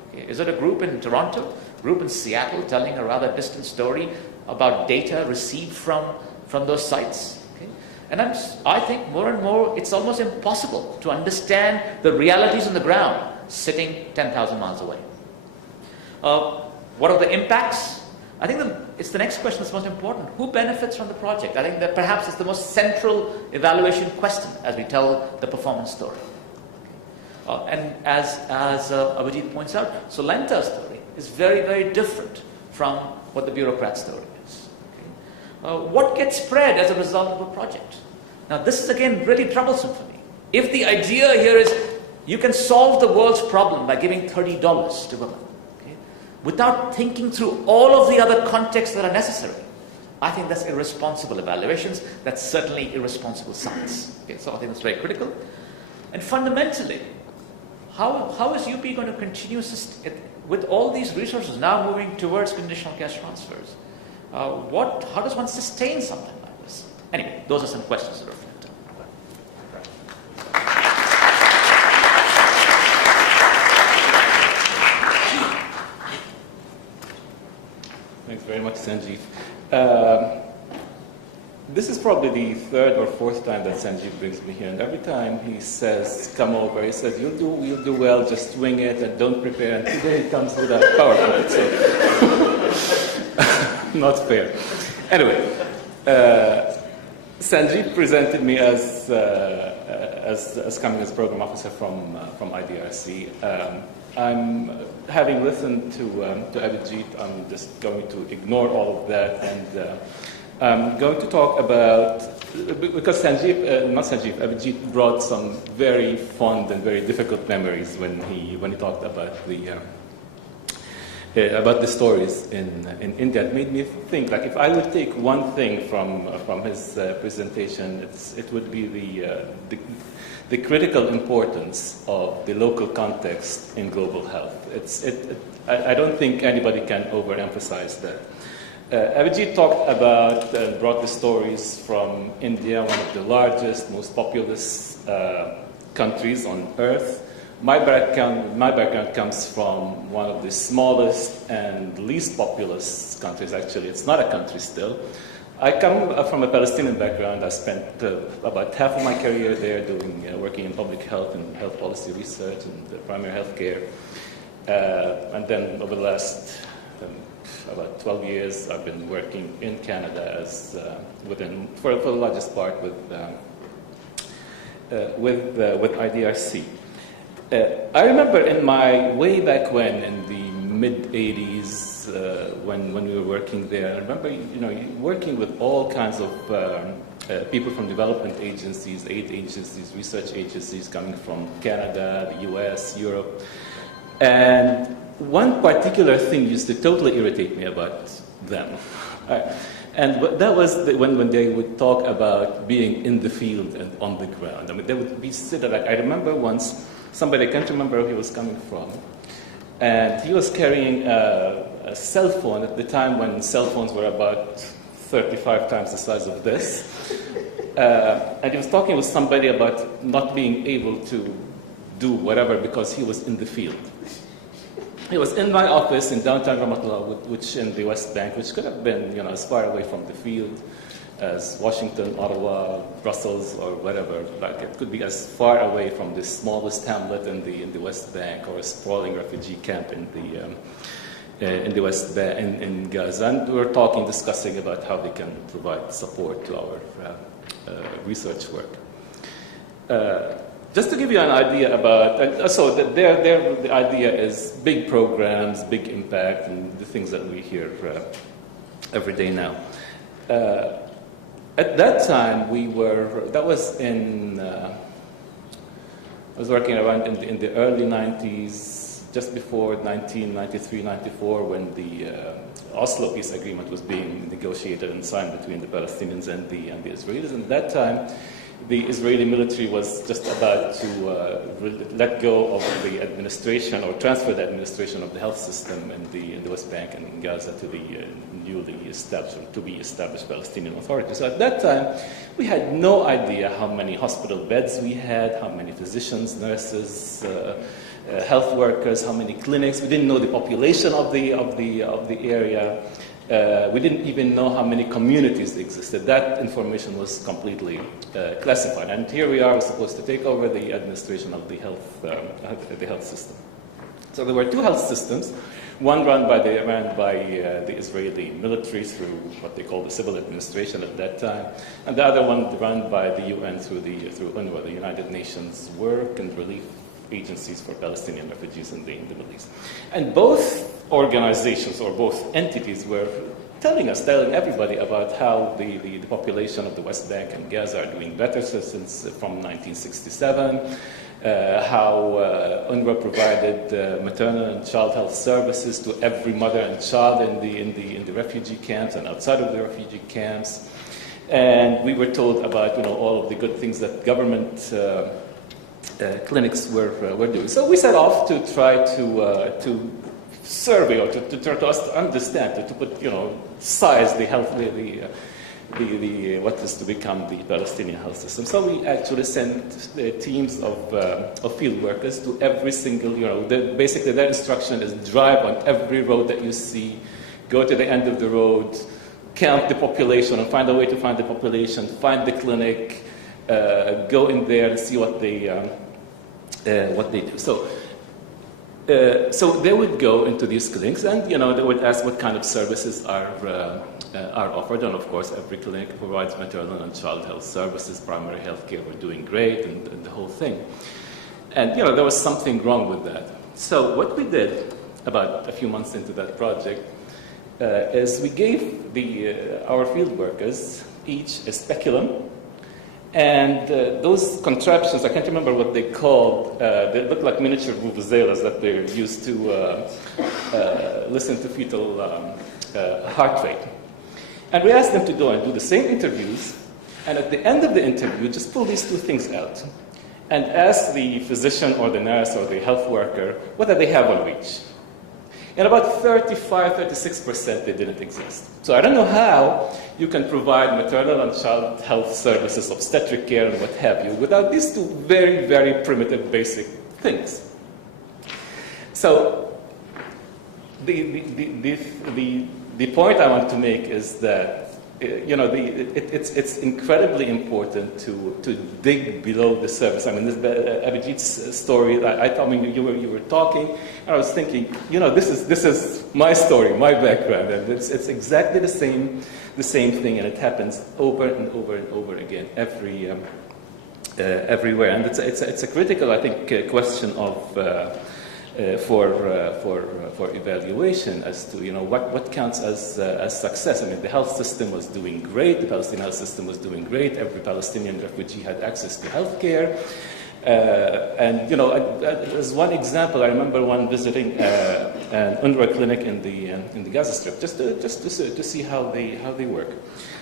Okay. Is it a group in Toronto, group in Seattle telling a rather distant story about data received from those sites? Okay. And I think more and more it's almost impossible to understand the realities on the ground sitting 10,000 miles away. What are the impacts? I think it's the next question that's most important. Who benefits from the project? I think that perhaps it's the most central evaluation question as we tell the performance story. And as Abhijit points out, Solenta's story is very, very different from what the bureaucrat story is. Okay? What gets spread as a result of a project? Now, this is again really troublesome for me. If the idea here is you can solve the world's problem by giving $30 to women, without thinking through all of the other contexts that are necessary, I think that's irresponsible evaluations. That's certainly irresponsible science. Okay, so I think that's very critical. And fundamentally, how is UP going to continue with all these resources now moving towards conditional cash transfers? How does one sustain something like this? Anyway, those are some questions to reflect on. Thanks very much, Sanjeev. This is probably the third or fourth time that Sanjeev brings me here, and every time he says, come over, he says, you'll do well, just wing it and don't prepare, and today he comes with a PowerPoint, so not fair. Anyway, Sanjeev presented me as coming as program officer from IDRC. I'm having listened to Abhijit, I'm just going to ignore all of that, and I'm going to talk about, because Abhijit brought some very fond and very difficult memories when he talked about the stories in India. It made me think, like, if I would take one thing from his presentation, it would be the critical importance of the local context in global health. I don't think anybody can overemphasize that. Abhijit talked about and brought the stories from India, one of the largest, most populous countries on earth. My background comes from one of the smallest and least populous countries, actually. It's not a country still. I come from a Palestinian background. I spent about half of my career there working in public health and health policy research and primary health care. And then over the last about 12 years, I've been working in Canada for the largest part with IDRC. I remember in my way back when, in the mid-'80s, when we were working there, I remember working with all kinds of people from development agencies, aid agencies, research agencies coming from Canada, the US, Europe. And one particular thing used to totally irritate me about them. And that was when they would talk about being in the field and on the ground. I mean, they would be sitting like, I remember once, somebody, I can't remember where he was coming from, and he was carrying a cell phone at the time when cell phones were about 35 times the size of this. And he was talking with somebody about not being able to do whatever because he was in the field. He was in my office in downtown Ramatullah, which in the West Bank, which could have been, as far away from the field as Washington, Ottawa, Brussels, or whatever. Like it could be as far away from the smallest hamlet in the West Bank, or a sprawling refugee camp in the West Bank, in Gaza. And we were discussing about how they can provide support to our research work. Just to give you an idea about, the idea is big programs, big impact, and the things that we hear every day now. At that time, I was working around in the early 90s, just before 1993, 94, when the Oslo Peace Agreement was being negotiated and signed between the Palestinians and the Israelis. And at that time, the Israeli military was just about to let go of the administration or transfer the administration of the health system in the West Bank and in Gaza to the newly established, or to be established Palestinian Authority. So at that time, we had no idea how many hospital beds we had, how many physicians, nurses, health workers, how many clinics. We didn't know the population of the area. We didn't even know how many communities existed. That information was completely classified. And here we are, supposed to take over the administration of the health system. So there were two health systems, one run by the Israeli military through what they call the civil administration at that time, and the other one run by the UN through UNRWA, the United Nations Work and Relief Agencies for Palestinian Refugees in the Middle East. And both organizations or both entities were telling everybody about how the population of the West Bank and Gaza are doing better since from 1967, how UNRWA provided maternal and child health services to every mother and child in the refugee camps and outside of the refugee camps. And we were told about all of the good things that government clinics were doing. So we set off to try to survey or to try to understand, to put size the health what is to become the Palestinian health system. So we actually sent teams of field workers to every single basically their instruction is drive on every road that you see, go to the end of the road, count the population and find a way to find the population, find the clinic, go in there and see what they do. So they would go into these clinics, and they would ask what kind of services are offered. And of course, every clinic provides maternal and child health services, primary health care. We're doing great, and the whole thing. And there was something wrong with that. So what we did about a few months into that project is we gave our field workers each a speculum. And those contraptions, I can't remember what they called, they look like miniature vuvuzelas that they're used to listen to fetal heart rate. And we asked them to go and do the same interviews, and at the end of the interview, just pull these two things out and ask the physician or the nurse or the health worker whether they have on each. And about 35-36% they didn't exist. So I don't know how you can provide maternal and child health services, obstetric care, and what have you, without these two very, very primitive, basic things. So the point I want to make is that it's incredibly important to dig below the surface. I mean, this Abhijit's story. You were talking, and I was thinking, this is my story, my background, and it's exactly the same thing, and it happens over and over and over again everywhere. And it's a critical, I think, question of for evaluation as to what counts as success. I mean, the health system was doing great. The Palestinian health system was doing great. Every Palestinian refugee had access to health care. And as one example, I remember one visiting an UNRWA clinic in the Gaza Strip, just to see how they work.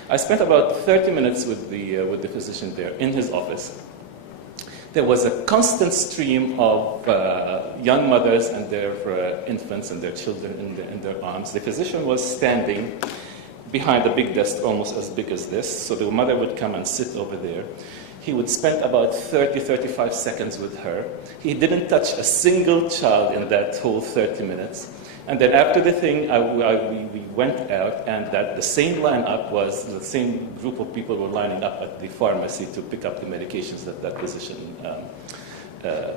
I spent about 30 minutes with the physician there in his office. There was a constant stream of young mothers and their infants and their children in their arms. The physician was standing behind a big desk, almost as big as this. So the mother would come and sit over there. He would spend about 35 seconds with her. He didn't touch a single child in that whole 30 minutes. And then after the thing, we went out, and the same lineup was the same group of people were lining up at the pharmacy to pick up the medications that physician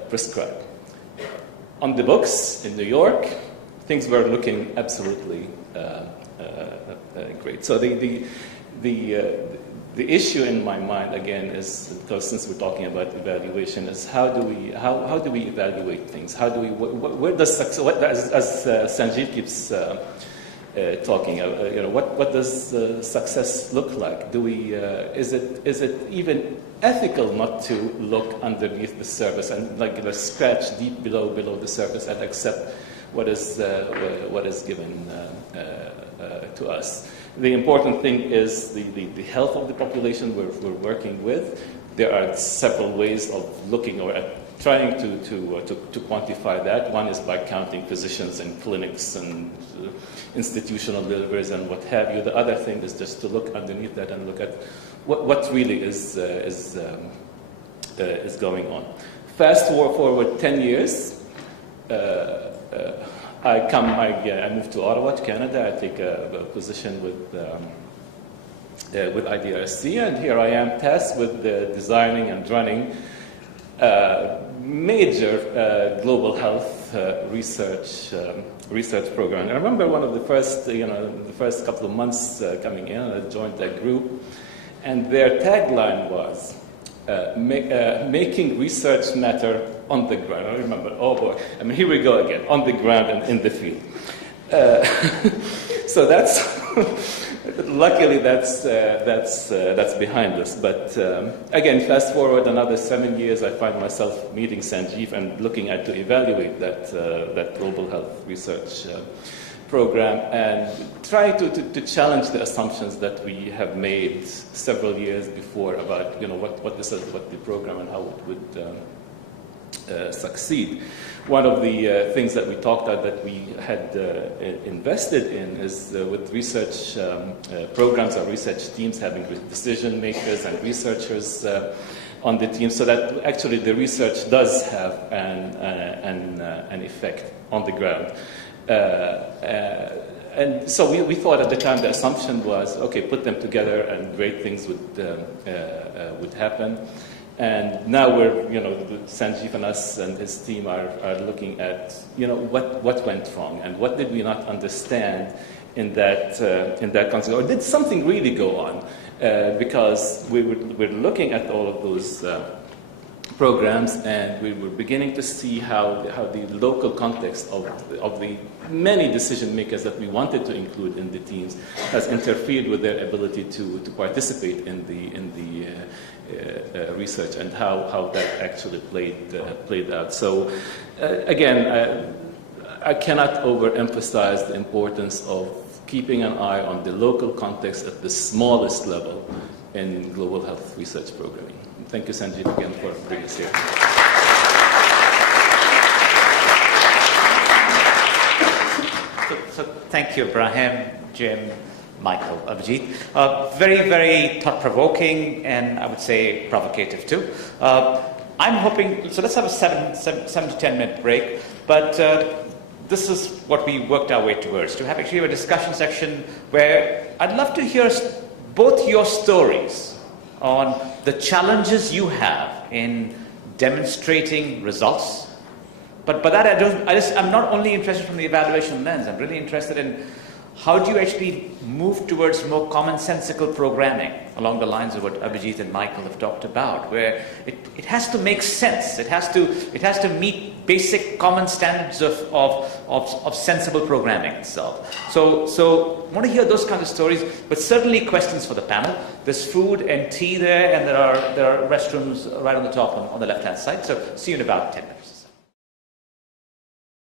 prescribed. On the books in New York, things were looking absolutely great. So the issue in my mind, again, is, because since we're talking about evaluation, is how do we evaluate things? How do we, where does success, as Sanjeev keeps talking, what does success look like? Do we, is it even ethical not to look underneath the surface and scratch deep below the surface and accept what is given to us? The important thing is the health of the population we're working with. There are several ways of looking or trying to quantify that. One is by counting physicians and clinics and institutional deliveries and what have you. The other thing is just to look underneath that and look at what really is going on. Fast forward 10 years. I moved to Ottawa, to Canada. I take a position with IDRC, and here I am tasked with designing and running major global health research program. And I remember one of the first couple of months coming in, I joined that group, and their tagline was making research matter on the ground. I remember, oh boy, I mean, here we go again, on the ground and in the field. So that's, luckily that's behind us. But again, fast forward another 7 years, I find myself meeting Sanjeev and looking at to evaluate that global health research program and trying to challenge the assumptions that we have made several years before about what the program and how it would succeed. One of the things that we talked about that we had invested in is with research programs or research teams having decision makers and researchers on the team, so that actually the research does have an effect on the ground. And so we thought at the time the assumption was, okay, put them together and great things would happen. And now we're, Sanjeev and us and his team are looking at, what went wrong and what did we not understand in that concept, or did something really go on? Because we're looking at all of those programs, and we were beginning to see how the local context of the many decision makers that we wanted to include in the teams has interfered with their ability to participate in the research and how that actually played out. So again, I cannot overemphasize the importance of keeping an eye on the local context at the smallest level in global health research programming. Thank you, Sanjeev, again for bringing us here. So thank you, Ibrahim, Jim, Michael, Abhijit. Very, very thought-provoking and I would say provocative too. I'm hoping, so let's have a 7 to 10 minute break, but this is what we worked our way towards, to have actually a discussion section where I'd love to hear both your stories on the challenges you have in demonstrating results. But by that, I'm not only interested from the evaluation lens, I'm really interested in how do you actually move towards more commonsensical programming along the lines of what Abhijit and Michael have talked about, where it has to make sense. It has to meet basic common standards of sensible programming itself. So I want to hear those kinds of stories, but certainly questions for the panel. There's food and tea there, and there are restrooms right on the top on the left-hand side. So see you in about 10 minutes.